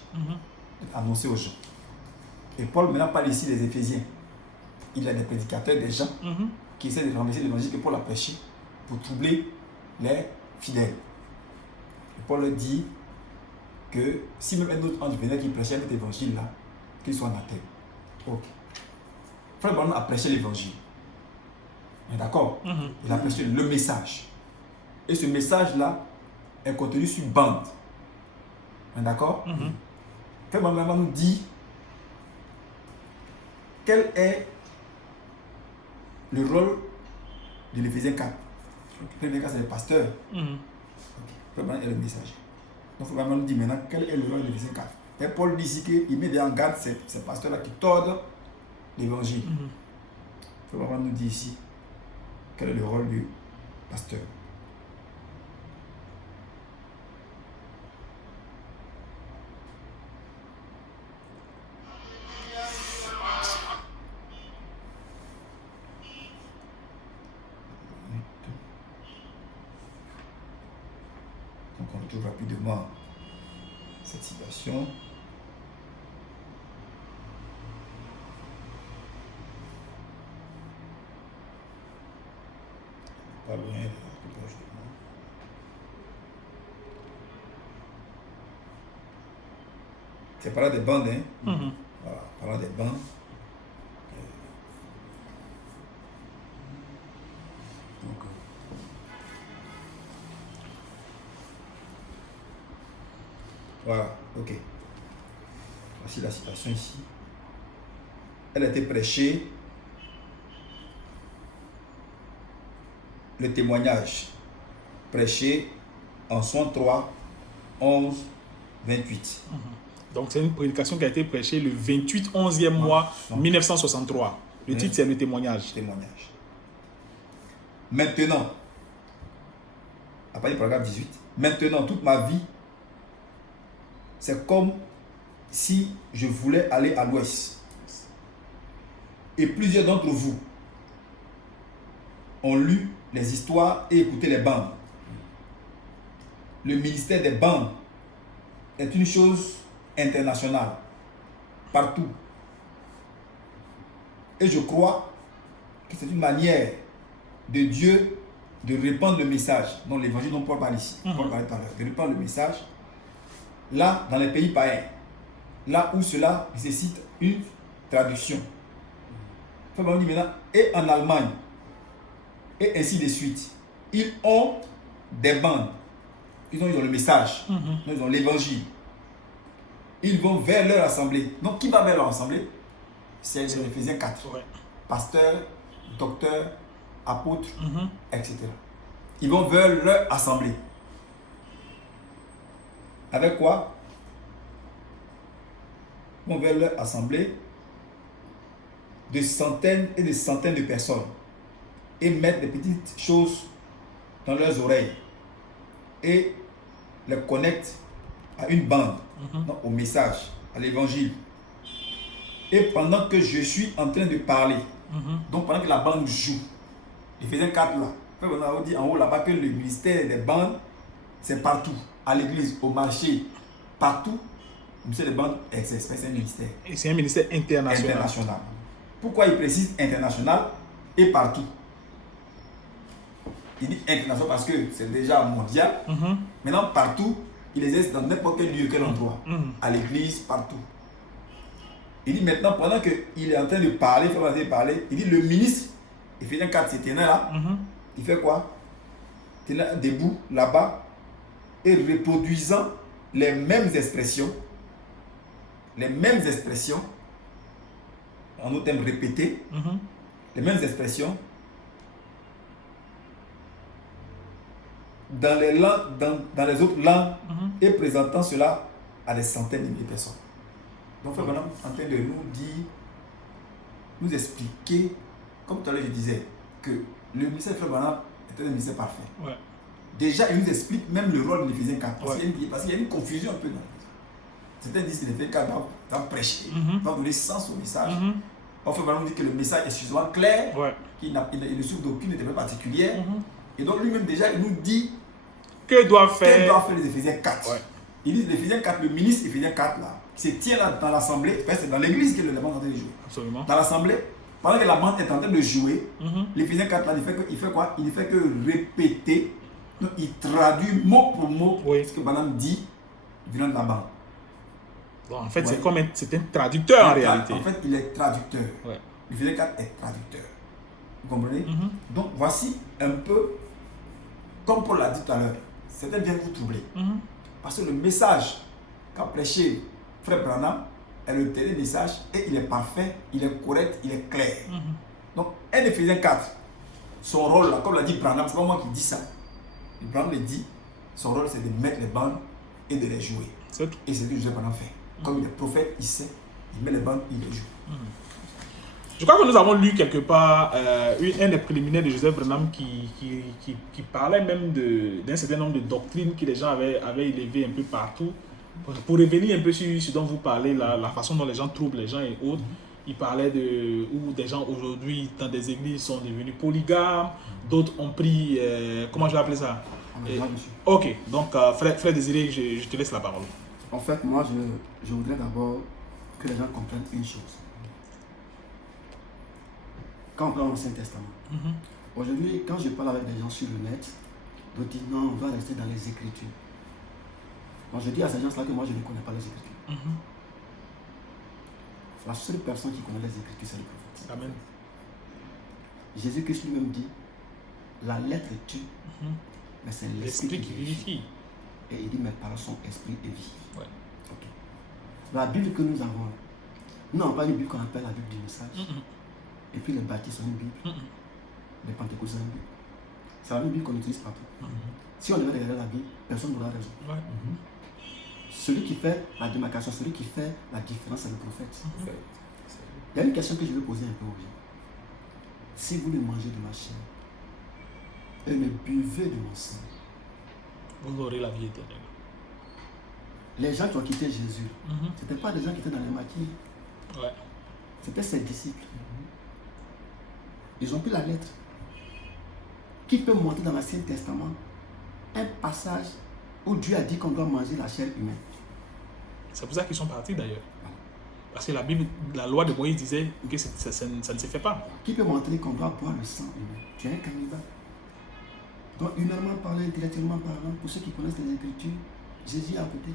annoncé aux gens. Et Paul maintenant parle ici des Éphésiens. Il a des prédicateurs, des gens qui essaient de renverser l'évangile que Paul a prêché pour troubler les fidèles. Et Paul leur dit que si même un autre ange venait qui prêchait cet évangile-là, qu'il soit anathème. Ok. Frère Branham a prêché l'évangile. D'accord? Il a prêché le message. Et ce message-là est contenu sur bande. D'accord? Frère Branham nous dit quel est le rôle de l'Éphésiens 4. L'Éphésiens 4, c'est le pasteur. Frère Branham est le messager. Donc Frère Branham nous dit maintenant quel est le rôle de l'Éphésiens 4. Et Paul dit ici qu'il met en garde ces pasteurs-là qui tordent l'évangile. Frère Branham nous dit ici quel est le rôle du pasteur. Donc on retrouve rapidement cette citation. Pas loin, plus proche de moi. C'est par là des bandes, hein? Voilà, par là des bandes. Voilà, ok. Voici la citation ici. Elle a été prêchée. Le témoignage prêché en Soins 3, 11, 28. Donc c'est une prédication qui a été prêchée le 28 11e mois 1963. Le titre c'est le témoignage. Témoignage. Maintenant, à partir du paragraphe 18, maintenant toute ma vie, c'est comme si je voulais aller à l'ouest. Et plusieurs d'entre vous ont lu les histoires et écouté les bandes. Le ministère des bandes est une chose internationale, partout. Et je crois que c'est une manière de Dieu de répandre le message, dont l'évangile dont Paul parle ici, Paul parlait tout à l'heure, de répandre le message, là, dans les pays païens, là où cela nécessite une traduction. On dit maintenant, et en Allemagne, et ainsi de suite. Ils ont des bandes. Ils ont le message. Ils ont l'évangile. Ils vont vers leur assemblée. Donc, qui va vers leur assemblée? C'est Éphésiens 4. Ouais. Pasteur, docteur, apôtre, etc. Ils vont vers leur assemblée. Avec quoi? Ils vont vers leur assemblée de centaines et de centaines de personnes et mettre des petites choses dans leurs oreilles et les connectent à une bande, donc au message, à l'évangile. Et pendant que je suis en train de parler, donc pendant que la bande joue, Éphésiens 4 là, on a dit en haut là-bas que le ministère des bandes, c'est partout, à l'église, au marché, partout. Le ministère des bandes, c'est un ministère. Et c'est un ministère international. Pourquoi il précise international et partout? Il dit international parce que c'est déjà mondial. Maintenant, partout, il existe dans n'importe quel lieu, quel endroit. À l'église, partout. Il dit maintenant, pendant qu'il est en train de parler, il dit le ministre, Éphésiens 4, c'était là, il fait quoi? tenant debout là-bas et reproduisant les mêmes expressions en d'autres termes répétées, les mêmes expressions dans les langues, dans les autres langues et présentant cela à des centaines de milliers de personnes. Donc, Frère Branham est en train de nous dire, nous expliquer, comme tout à l'heure je disais, que le ministère de Frère Branham était un ministère parfait. Ouais. Déjà, il nous explique même le rôle de l'Éphésiens 4. Parce Ouais. qu'il y a une confusion un peu dans certains disent que l'Éphésiens 4 doit prêcher, doit donner sens au message. Or, Frère Branham dit que le message est suffisamment clair, Ouais. qu'il ne souffre d'aucune interprétation particulière. Et donc, lui-même, déjà, il nous dit Que doivent qu'elle faire doit faire les Éphésiens 4. Ouais. Il dit l'Éphésiens 4, le ministre Éphésiens 4, là, qui se tient là dans l'assemblée, c'est dans l'église que le bande est en train de jouer. Absolument. Dans l'assemblée, pendant que la bande est en train de jouer, l'Éphésiens 4, là, il fait quoi? Il ne fait que répéter, donc, il traduit mot pour mot ce que Branham dit durant la bande. Bon, en fait, Ouais. c'est comme c'est un traducteur en réalité. En fait, il est traducteur. Ouais. L'Éphésiens 4 est traducteur. Vous comprenez? Donc, voici un peu, comme Paul l'a dit tout à l'heure, certains viennent vous troubler. Parce que le message qu'a prêché Frère Branham est le dernier message et il est parfait, il est correct, il est clair. Donc, 1 Éphésiens 4, son rôle, là, comme l'a dit Branham, c'est pas moi qui dis ça. Branham le dit, son rôle c'est de mettre les bandes et de les jouer. C'est tout. Et c'est ce que Joseph Branham fait. Comme il est prophète, il sait, il met les bandes, il les joue. Je crois que nous avons lu quelque part un des préliminaires de Joseph Branham qui parlait même d'un certain nombre de doctrines que les gens avaient élevées un peu partout. Pour revenir un peu sur ce dont vous parlez, la façon dont les gens troublent les gens et autres, il parlait où des gens aujourd'hui dans des églises sont devenus polygames, d'autres ont pris, comment je vais appeler ça? Ok, donc frère Désiré, je te laisse la parole. En fait, moi, je voudrais d'abord que les gens comprennent une chose. Quand on prend l'Ancien Testament, aujourd'hui, quand je parle avec des gens sur le net, ils disent non, on va rester dans les Écritures. Moi, je dis à ces gens-là que moi, je ne connais pas les Écritures. La seule personne qui connaît les Écritures, c'est le prophète. Amen. Jésus-Christ lui-même dit, la lettre tue, mais c'est l'esprit qui vivifie. Et il dit, mes paroles sont esprit et vie. Ouais. Okay. La Bible que nous avons, nous n'avons pas une Bible qu'on appelle la Bible du message. Et puis les baptistes ont une Bible. Les pentecôtistes ont une Bible. C'est la même Bible qu'on utilise partout. Si on devait regarder la Bible, personne n'aura raison. Ouais. Celui qui fait la démarcation, celui qui fait la différence, c'est le prophète. Il y a une question que je vais poser un peu aux gens. Si vous ne mangez de ma chair et ne buvez de mon sang, vous aurez la vie éternelle. les gens qui ont quitté Jésus, ce n'étaient pas des gens qui étaient dans les maquis. Ouais. C'était ses disciples. Ils ont pris la lettre. Qui peut montrer dans l'Ancien Testament un passage où Dieu a dit qu'on doit manger la chair humaine? C'est pour ça qu'ils sont partis d'ailleurs. Parce que la Bible, la loi de Moïse disait que ça ne se fait pas. Qui peut montrer qu'on doit boire le sang humain? Tu es un cannibale. Donc, humainement parlant, intellectuellement parlant, pour ceux qui connaissent les Écritures, Jésus est à côté.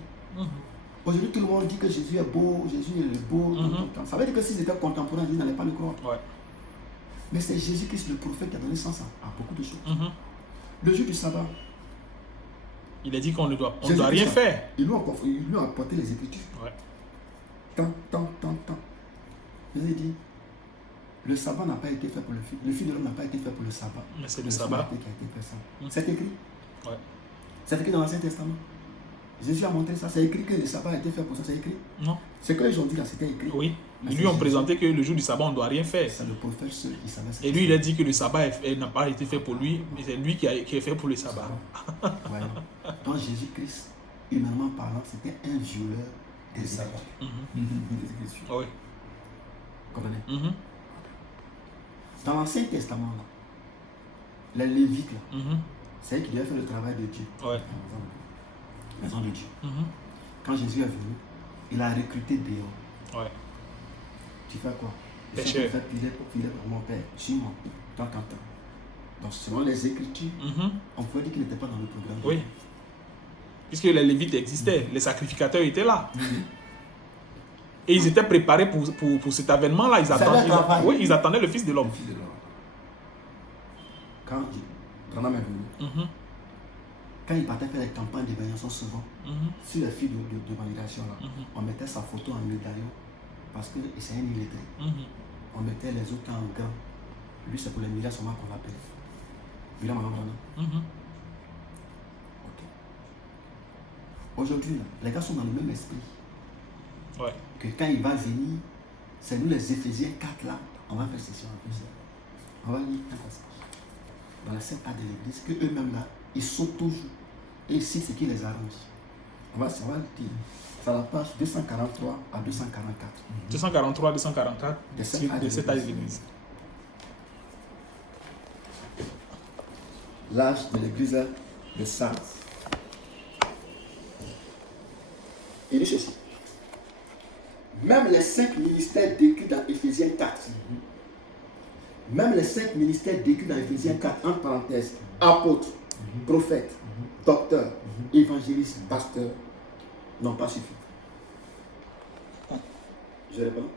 Aujourd'hui, tout le monde dit que Jésus est beau, Jésus est beau. Ça veut dire que s'ils étaient contemporains, ils n'allaient pas le croire. Ouais. Mais c'est Jésus-Christ, le prophète, qui a donné sens à beaucoup de choses. Le jour du sabbat, il a dit qu'on ne doit Jésus rien Christ, faire. Il lui a apporté les Écritures. Ouais. Tant. Jésus dit, le sabbat n'a pas été fait pour le Fils. Le Fils de l'homme n'a pas été fait pour le sabbat. Mais c'est le sabbat qui a été fait ça. C'est écrit. Ouais. C'est écrit dans l'Ancien Testament. Jésus a montré ça. C'est écrit que le sabbat a été fait pour ça. C'est écrit. Non. Ce qu'ils ont dit là, c'était écrit. Oui. Mais Ils lui ont présenté que le jour du sabbat, on ne doit rien faire. C'est le prophète seul qui savait ça. Et lui, il a dit que le sabbat n'a pas été fait pour lui, mais c'est lui qui est fait pour le sabbat. Voilà. Donc Jésus-Christ, humainement parlant, c'était un violeur des sabbats. Des Écritures. Oui. Vous comprenez? Dans l'Ancien Testament, là, les Lévites, là, c'est eux qui devaient faire le travail de Dieu. Ouais. La maison de Dieu. Quand Jésus est venu, il a recruté dehors. Ouais. Tu fais quoi? Pécheur. Je fais filer pour mon père. Suis-moi. Tant. Donc, selon les Écritures, on pouvait dire qu'il n'était pas dans le programme. Oui. Puisque les Lévites existaient, les sacrificateurs étaient là. Et ils étaient préparés pour cet avènement-là. Ils attendaient le Fils de l'homme. Quand Branham est venu, quand il partait faire les campagnes d'évaluation souvent, sur les filles de validation, là, on mettait sa photo en médaillon parce que c'est un illettré. On mettait les autres en gants. Lui, c'est pour les médias seulement qu'on l'appelle. Lui, là, maintenant. Aujourd'hui, là, les gars sont dans le même esprit. Ouais. Que quand il va venir, c'est nous les Éphésiens 4 là, on va faire session en plus. On va lire un passage. Dans la Sainte de l'Église, qu'eux-mêmes là, ils sont toujours. Et ici, c'est ce qui les arrange. On va le dire. C'est à la page 243 à 244. 243, 244, de cet âge de l'Église. L'âge de l'Église de Sardes. Il dit ceci. Même les 5 ministères décrits dans Éphésiens 4. Même les 5 ministères décrits dans Éphésiens 4, entre parenthèses, apôtres, prophètes, docteurs, évangélistes, pasteurs, n'ont pas suffi. Je réponds.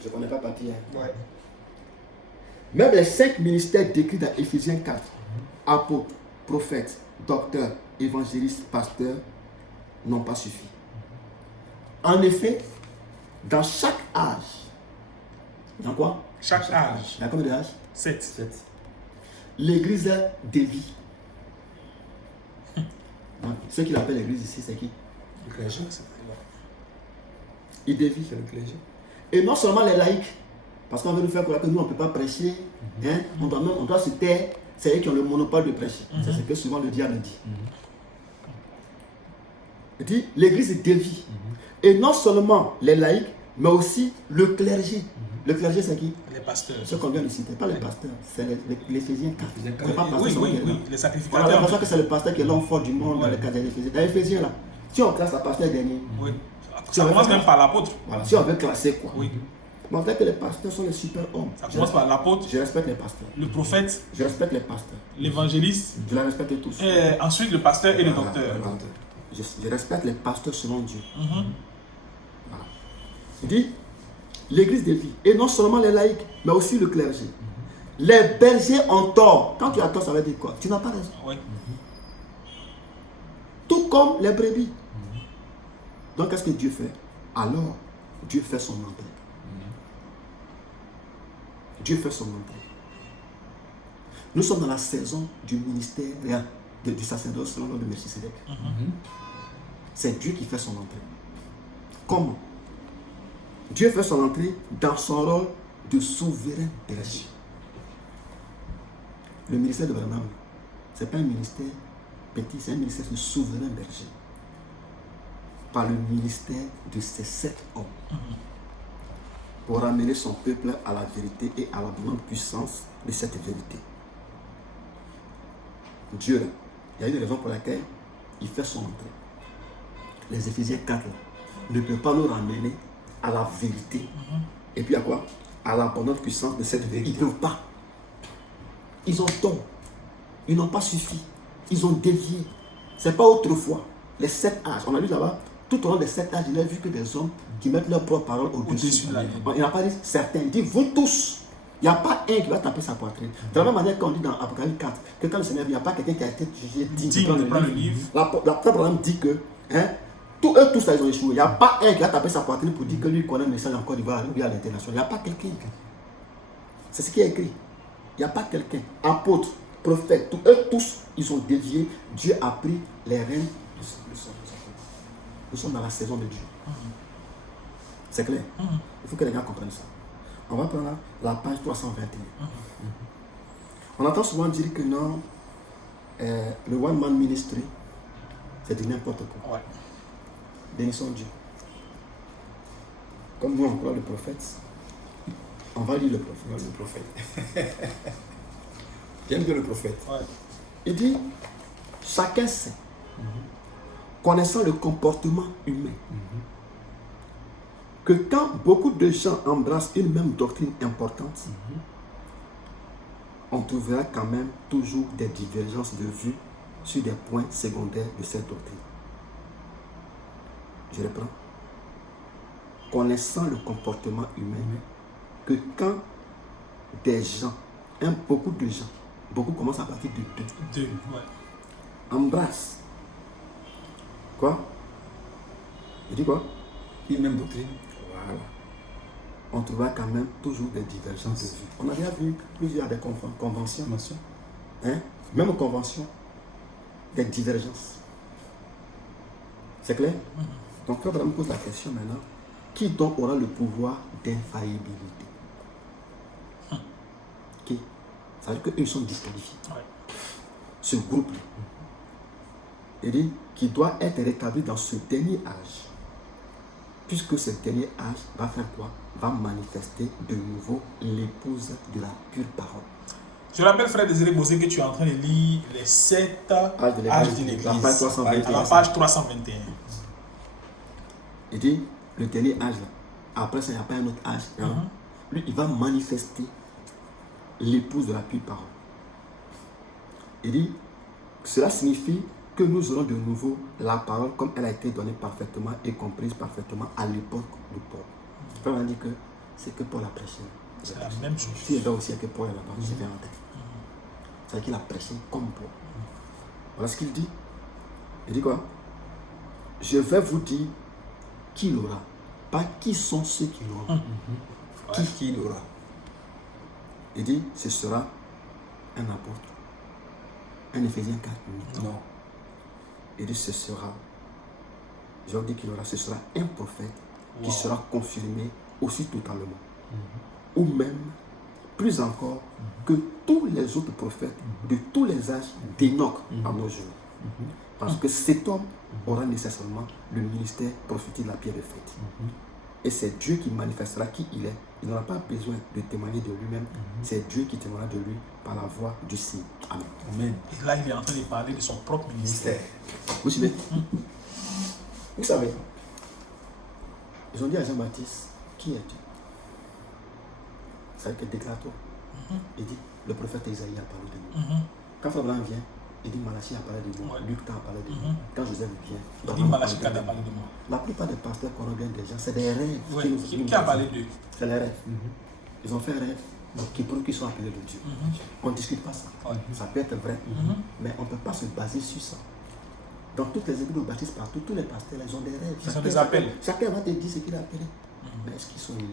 Je ne connais pas partir. Ouais. Même les 5 ministères décrits dans Éphésiens 4, apôtres, prophètes, docteurs, évangélistes, pasteurs, n'ont pas suffi. En effet, dans chaque âge, dans quoi? Chaque âge. Dans combien d'âge? 7. L'église dévie. Ceux qui l'appellent l'église ici, c'est qui? Le clergé. Il dévie. C'est le clergé. Et non seulement les laïcs, parce qu'on veut nous faire croire que nous on ne peut pas prêcher, hein, on doit se taire, c'est eux qui ont le monopole de prêcher. C'est ce que souvent le diable dit. Il dit l'église dévie. Et non seulement les laïcs, mais aussi le clergé. Le clergé, c'est qui? Les pasteurs. Ce qu'on vient de citer, pas les pasteurs, c'est l'Éphésiens 4. C'est pas pasteur, Oui, les sacrificateurs. On a l'impression que c'est le pasteur qui est l'homme fort du monde dans le cadre des Éphésiens. Dans l'Éphésiens, là, si on classe la pasteur dernier, oui. Ça commence même par l'apôtre. Voilà, si on veut classer quoi. Oui. Mais en fait que les pasteurs sont les super hommes. Ça commence par l'apôtre. Je respecte les pasteurs. Le prophète. Je respecte les pasteurs. L'évangéliste. Je les respecte tous. Et ensuite le pasteur et le Voilà, docteur. voilà. Je respecte les pasteurs selon Dieu. Voilà. Il dit l'église des vies. Et non seulement les laïcs, mais aussi le clergé. Les bergers ont tort. Quand tu as tort, ça veut dire quoi? Tu n'as pas raison. Oui. Tout comme les brebis. Donc qu'est-ce que Dieu fait? Alors, Dieu fait son entrée. Dieu fait son entrée. Nous sommes dans la saison du ministère du sacerdoce selon l'ordre de Melchisédek. C'est Dieu qui fait son entrée. Comment? Dieu fait son entrée dans son rôle de souverain berger. Le ministère de Branham, ce n'est pas un ministère petit, c'est un ministère de souverain berger. Par le ministère de ces 7 hommes. Pour ramener son peuple à la vérité et à la grande puissance de cette vérité. Dieu, là, il y a une raison pour laquelle il fait son entrée. Les Éphésiens 4 là, ne peuvent pas nous ramener à la vérité. Et puis à quoi? À l'abondante puissance de cette vérité. Ils ne peuvent pas. Ils ont tort. Ils n'ont pas suffi. Ils ont dévié. Ce n'est pas autrefois. Les 7 âges. On a lu là-bas, tout au long des 7 âges, il a vu que des hommes qui mettent leur propre parole au-dessus de la vie. Il n'a pas dit certains. Il dit vous tous. Il n'y a pas un qui va taper sa poitrine. De la même manière qu'on dit dans Apocalypse 4, que quand le Seigneur vient, il n'y a pas quelqu'un qui a été jugé digne de prendre le livre. La Bible dit que eux tous, ils ont échoué. Il n'y a pas un qui va taper sa poitrine pour dire que lui connaît le message encore, il va aller à l'international. Il n'y a pas quelqu'un. C'est ce qui est écrit. Il n'y a pas quelqu'un. Apôtres, prophètes, eux tous, ils ont dévié. Dieu a pris les rênes de son peuple. Nous sommes dans la saison de Dieu. C'est clair? Il faut que les gens comprennent ça. On va prendre la page 321. On entend souvent dire que non, le One Man Ministry, c'est de n'importe quoi. Ouais. Bénissons Dieu. Comme nous on croit le prophète, on va lire le prophète. J'aime bien le prophète. Ouais. Il dit, chacun sait, connaissant le comportement humain, que quand beaucoup de gens embrassent une même doctrine importante, on trouvera quand même toujours des divergences de vues sur des points secondaires de cette doctrine. Je reprends. Connaissant le comportement humain, que quand des gens, beaucoup de gens, beaucoup commencent à partir de deux, Ouais. embrasse. Quoi? Il dit quoi? Une même doctrine. Voilà. On trouvera quand même toujours des divergences de vues. On a déjà vu plusieurs des conventions. Hein? Même aux conventions, des divergences. C'est clair? Donc, Frère Branham pose la question maintenant, qui donc aura le pouvoir d'infaillibilité? Qui? Ça veut dire qu'eux sont disqualifiés. Ouais. Ce groupe-là. Il dit qu'il doit être rétabli dans ce dernier âge. Puisque ce dernier âge va faire quoi? Va manifester de nouveau l'épouse de la pure parole. Je rappelle, frère Désiré Bosé, que tu es en train de lire les 7 âges de l'Église. La page 321. À la page 321. Il dit, le dernier âge, là, après ça, il n'y a pas un autre âge. Hein? Lui, il va manifester l'épouse de la pure parole. Il dit, cela signifie que nous aurons de nouveau la parole comme elle a été donnée parfaitement et comprise parfaitement à l'époque de Paul. Frère, on dit que c'est que Paul a prêché. C'est la même chose. Si il doit aussi que Paul est là-bas, j'ai fait en tête. C'est-à-dire qu'il a prêché comme Paul. Voilà ce qu'il dit. Il dit quoi? Je vais vous dire qui l'aura. Pas qui sont ceux qui l'auront. Qui l'aura. Il dit, ce sera un apôtre. Un Éphésiens 4. Non. Il dit, ce sera, je dis qu'il aura, ce sera un prophète qui sera confirmé aussi totalement. Ou même, plus encore, que tous les autres prophètes de tous les âges d'Enoch à nos jours. Parce que cet homme aura nécessairement le ministère prophétique de la pierre de fête. Et c'est Dieu qui manifestera qui il est. Il n'aura pas besoin de témoigner de lui-même. C'est Dieu qui témoignera de lui par la voix du signe. Amen. Amen. Et là, il est en train de parler de son propre ministère. Vous suivez? Vous savez, ils ont dit à Jean-Baptiste, qui es-tu? C'est que déclare-toi. Il dit, le prophète Isaïe a parlé de nous. Quand Frère Blanc vient, il dit Malachie a parlé de moi, Luc a parlé de moi. Quand Joseph vient, Il dit Malachie a parlé de moi. La plupart des pasteurs qu'on regarde des gens, c'est des rêves. Oui. Qui a parlé d'eux? C'est les rêves. Ils ont fait un rêve qui prouvent qu'ils sont appelés de Dieu. On ne discute pas ça. Ça peut être vrai, mais on ne peut pas se baser sur ça. Dans toutes les églises baptistes partout, tous les pasteurs, ils ont des rêves. Ils ont des appels. Chacun va te dire ce qu'il a appelé. Mais est-ce qu'ils sont élus?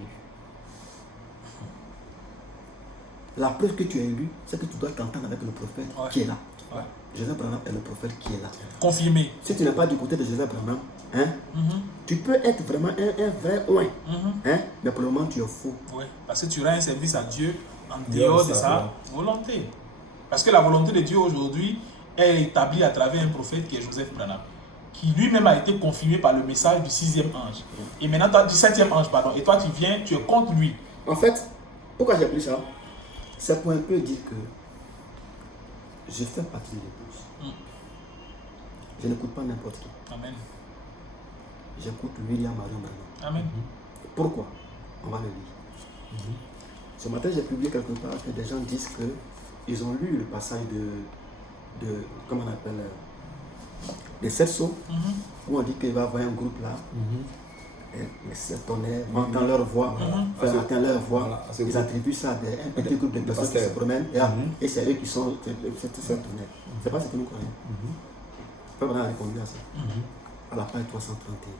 La preuve que tu es élu, c'est que tu dois t'entendre avec le prophète qui est là. Joseph Branham est le prophète qui est là. Confirmé. Si tu n'es pas du côté de Joseph Branham, tu peux être vraiment un vrai oin. Mais pour le moment, tu es faux. Oui, parce que tu rends un service à Dieu en dehors de sa volonté. Parce que la volonté de Dieu aujourd'hui est établie à travers un prophète qui est Joseph Branham, qui lui-même a été confirmé par le message du 6e ange. Et maintenant, du 7e ange, pardon. Et toi, tu viens, tu es contre lui. En fait, pourquoi j'ai appris ça? C'est pour un peu dire que je fais partie de l'épouse. Je n'écoute pas n'importe qui. Amen. J'écoute William Marion Branham. Amen. Pourquoi? On va le lire. Ce matin, j'ai publié quelque part que des gens disent qu'ils ont lu le passage de comment on appelle, des 7 sceaux, où on dit qu'il va y avoir un groupe là. Les 7 tonnerres, entend leur voix, entend leur voix. Voilà, ils attribuent ça à un petit groupe de personnes qui se promènent et c'est eux qui sont ces tonnerres. C'est pas ce que nous croyons. Frère Branham a répondu à ça. À la page 331.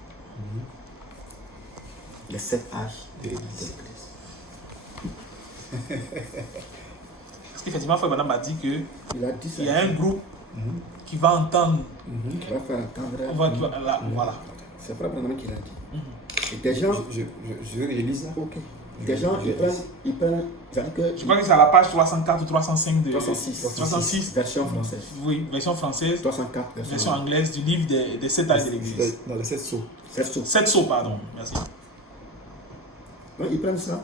Les 7 âges de l'Église. Parce qu'effectivement, Frère Branham a dit que il y a un groupe qui va entendre. Qui va faire entendre. Voilà. C'est Frère Branham qui l'a dit. Et des gens. Je lis ça. Ok. Des gens, ils prennent. Je crois que c'est à la page 304 ou 305 de. 306. Version française. Oui, version française. 304. Version anglaise du livre des 7 âges de l'Église. Dans les 7 sceaux. 7 sceaux, pardon. Merci. Donc, ils prennent ça.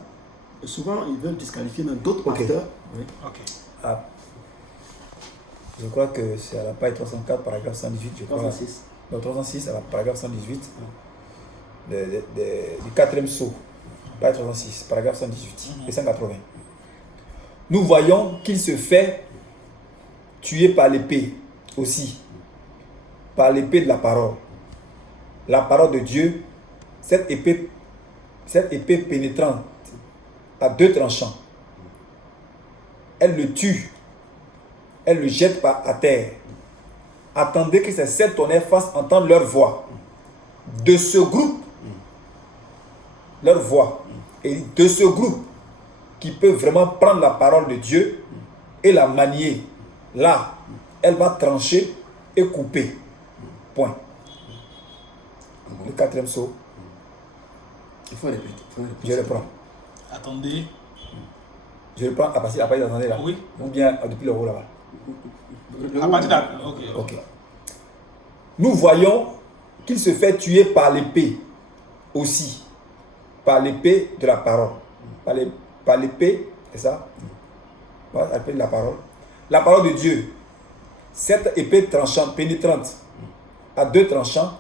Et souvent, ils veulent disqualifier même d'autres pasteurs. Oui. Ok. Je crois que c'est à la page 304, paragraphe 118. Je crois. 306. Non, 306, à la paragraphe 118. Du 4e sceau. Page 306, paragraphe 118 et 180. Nous voyons qu'il se fait tuer par l'épée aussi, par l'épée de la parole. La parole de Dieu, cette épée pénétrante à 2 tranchants. Elle le tue, elle le jette à terre attendez que ces 7 tonnerres fassent entendre leur voix. De ce groupe, leur voix, et de ce groupe qui peut vraiment prendre la parole de Dieu et la manier, là, elle va trancher et couper. Point. Le 4e saut. Il faut répéter. Je reprends. Attendez. Je reprends à partir d'attendez là. Oui. Ou bien depuis le haut là-bas. À partir d'un. Ok. Ok. Nous voyons qu'il se fait tuer par l'épée aussi. Par l'épée de la parole. Par l'épée, c'est ça? Par l'épée de la parole. La parole de Dieu. Cette épée tranchante, pénétrante, à 2 tranchants,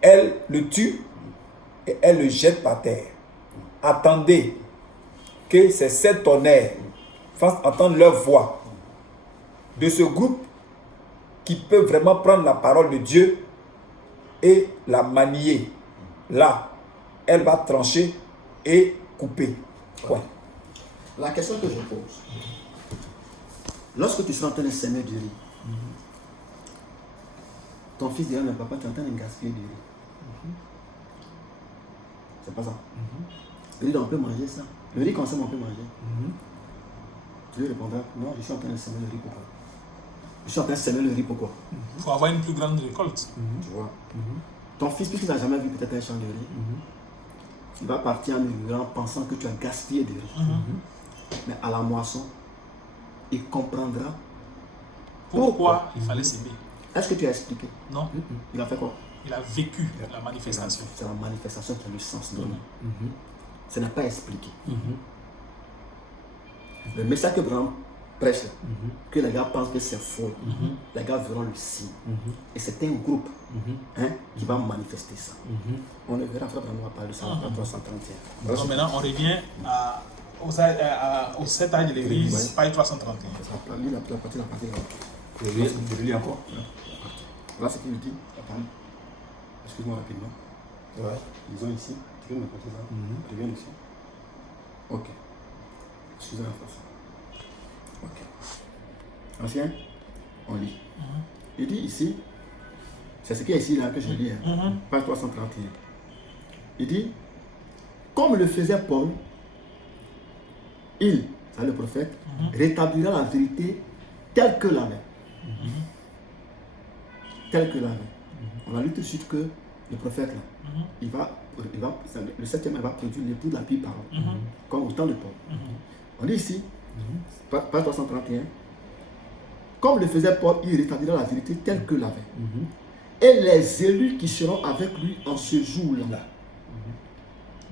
elle le tue et elle le jette par terre. Attendez que ces 7 tonnerres fassent entendre leur voix de ce groupe qui peut vraiment prendre la parole de Dieu et la manier. Là, elle va trancher et couper. Ouais. La question que je pose, lorsque tu seras en train de semer du riz, ton fils dira, mais papa, tu es en train de gaspiller du riz. C'est pas ça. Il dit, on peut manger ça. Le riz qu'on sème, on peut manger. Tu lui répondras, non, je suis en train de semer le riz, pourquoi? Je suis en train de semer le riz, pourquoi? Pour avoir une plus grande récolte. Tu vois. Ton fils, puisqu'il n'a jamais vu peut-être un champ de riz, il va partir en murmurant, pensant que tu as gaspillé du riz. Mais à la moisson, il comprendra pourquoi il fallait s'aimer. Est-ce que tu as expliqué? Non. Il a fait quoi? Il a vécu la manifestation. C'est la manifestation qui a le sens de nous. Ce n'est pas expliqué. Le message que Abraham prêche, que les gars pensent que c'est faux, les gars verront le signe. Et c'est un groupe qui va manifester ça. On le verra, frère Abraham va parler de ça en 331. Donc maintenant, on revient au 7 âges de l'église, page 331. La partie là. Je lis encore. Là, ce qu'il dit, attends, excuse-moi rapidement. Ouais. Disons ici, tu veux me porter ça? Reviens ici. Ok. Excusez-moi, France. Ok. Ancien, on lit. Il dit ici, c'est ce qui est ici là que je lis, page 331. Il dit, comme le faisait Paul, il, c'est le prophète, rétablira la vérité telle que l'avait. Tel que l'avait. On a lu tout de suite que le prophète, là, le 7e va produire l'époux de la pire parole, comme au temps de Paul. On dit ici, page 331, comme le faisait Paul, il rétablira la vérité telle que l'avait. Et les élus qui seront avec lui en ce jour-là.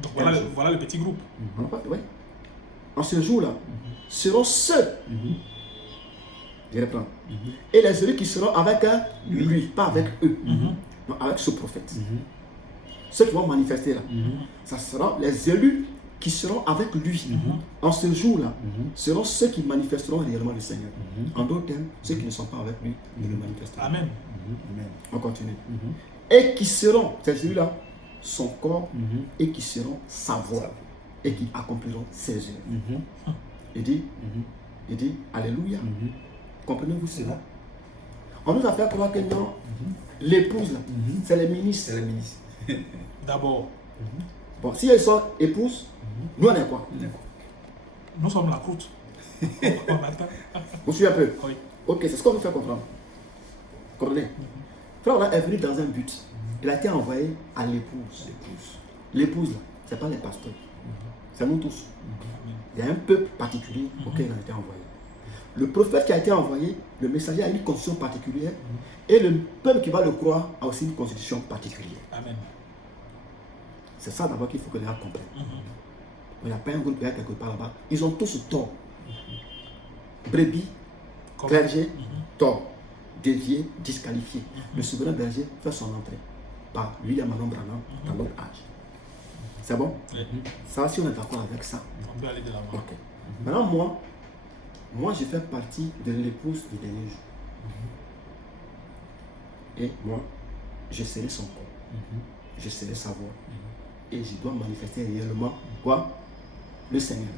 Donc voilà le petit groupe. Oui. En ce jour-là, seront ceux. Je reprends. Et les élus qui seront avec lui, pas avec eux, non, avec ce prophète. Ceux qui vont manifester là, ça sera les élus qui seront avec lui en ce jour-là, seront ceux qui manifesteront réellement le Seigneur. En d'autres termes, ceux qui ne sont pas avec lui ne le manifesteront. Amen. On continue. Et qui seront, ces élus-là, son corps, et qui seront sa voix, et qui accompliront ses œuvres. Il dit, Alléluia. Comprenez-vous cela? On nous a fait croire que non, l'épouse, là, c'est les ministres. C'est le ministre. D'abord, Bon, si elles sont épouses, nous on est quoi? nous sommes la croûte. On attend. Vous suivez un peu? Oui. Ok, c'est ce qu'on nous fait comprendre. Comprenez? Frère, on est venu dans un but. Il a été envoyé à l'épouse. L'épouse, là, ce n'est pas les pasteurs. C'est nous tous. Il y a un peuple particulier auquel il a été envoyé. Le prophète qui a été envoyé, le messager a une constitution particulière, et le peuple qui va le croire a aussi une constitution particulière. Amen. C'est ça d'abord qu'il faut que les gens comprennent. Il n'y a pas un groupe qui est quelque part là-bas. Ils ont tous tort. Brebis, clergé, tort. Dévié, disqualifié. Le souverain berger fait son entrée par William Manon Branham dans l'autre âge. C'est bon? Ça, si on est d'accord avec ça. On peut aller de l'avant. Ok. Maintenant, moi, je fais partie de l'épouse du dernier jour. Et moi, je serai son corps. Je serai sa voix. Et je dois manifester réellement quoi? Le Seigneur.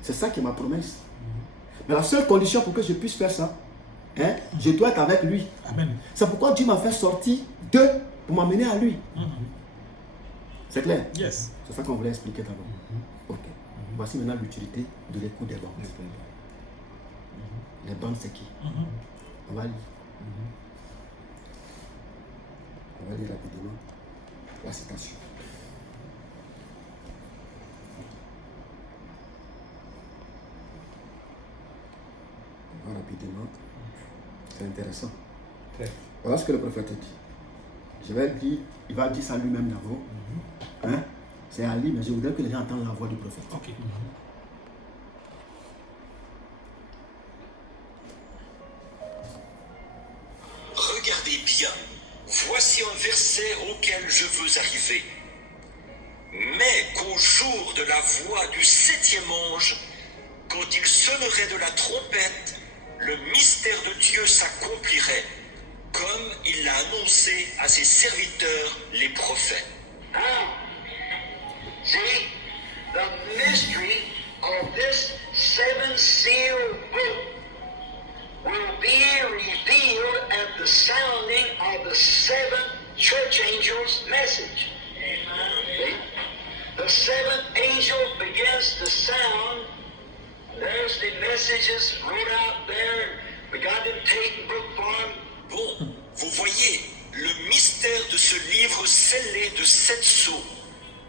C'est ça qui est ma promesse. Mais la seule condition pour que je puisse faire ça, Hein? Je dois être avec lui. Amen. C'est pourquoi Dieu m'a fait sortir d'eux pour m'amener à lui. C'est clair? Yes. C'est ça qu'on voulait expliquer d'abord. Ok. Voici maintenant l'utilité de l'écoute des bandes. Les bandes, c'est qui? On va lire. On va lire rapidement la citation. On va rapidement. C'est intéressant. Voilà ce que le prophète dit. Je vais dire, il va dire ça lui-même d'abord. Hein? C'est à lui, mais je voudrais que les gens entendent la voix du prophète. Ok. Regardez bien, voici un verset auquel je veux arriver. Mais qu'au jour de la voix du 7e ange, quand il sonnerait de la trompette, le mystère de Dieu s'accomplirait, comme il l'a annoncé à ses serviteurs, les prophètes. See, the mystery of this 7-seal book will be revealed at the sounding of the 7 church angels' message. See? The 7th angel begins to sound. There's the messages wrote out there. We got them tape in book form. Bon, vous voyez, le mystère de ce livre scellé de 7 sceaux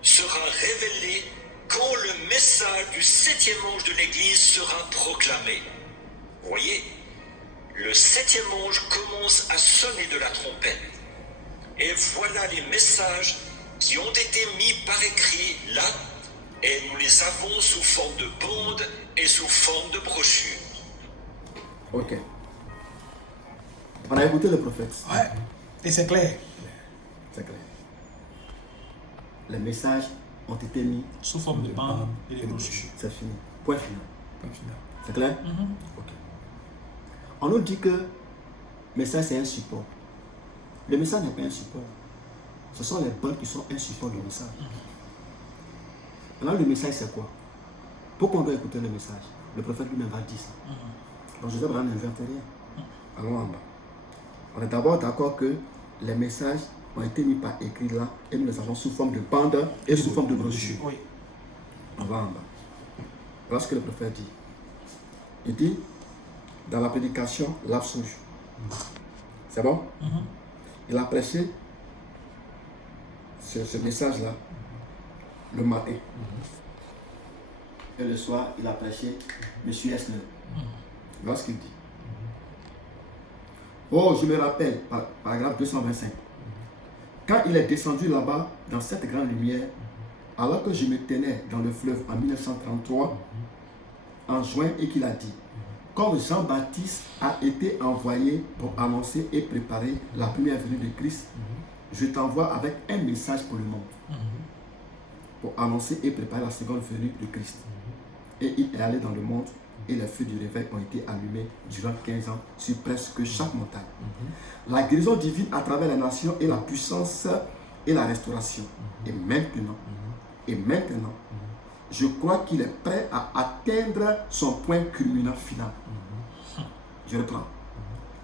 sera révélé quand le message du 7e ange de l'Église sera proclamé. Vous voyez, le 7e ange commence à sonner de la trompette. Et voilà les messages qui ont été mis par écrit là, et nous les avons sous forme de bandes et sous forme de brochures. Ok. On a écouté le prophète. Ouais. Et c'est clair. C'est clair. Les messages ont été mis. Sous forme de bandes et de brochures. C'est fini. Point final. Point final. C'est clair? Ok. On nous dit que le message c'est un support. Le message n'est pas un support. Ce sont les bandes qui sont un support du message. Alors le message c'est quoi? Pourquoi on doit écouter le message? Le prophète lui-même va dire ça. Donc je vais prendre l'inventaire. Allons en bas. On est d'abord d'accord que les messages ont été mis par écrit là et nous les avons sous forme de bandes et sous forme de brochures. Oui. On va en bas. Voilà ce que le prophète dit. Il dit dans la prédication l'absolution. C'est bon? Il a prêché ce message-là le matin. Et le soir, il a prêché M. Esner. Voilà ce qu'il dit. Oh, je me rappelle, paragraphe 225. Quand il est descendu là-bas, dans cette grande lumière, alors que je me tenais dans le fleuve en 1933, en juin, et qu'il a dit, comme Jean-Baptiste a été envoyé pour annoncer et préparer la première venue de Christ, je t'envoie avec un message pour le monde, pour annoncer et préparer la seconde venue de Christ. Et il est allé dans le monde, et les feux du réveil ont été allumés durant 15 ans sur presque chaque montagne. La guérison divine à travers les nations et la puissance et la restauration. Et maintenant, je crois qu'il est prêt à atteindre son point culminant final. Je reprends.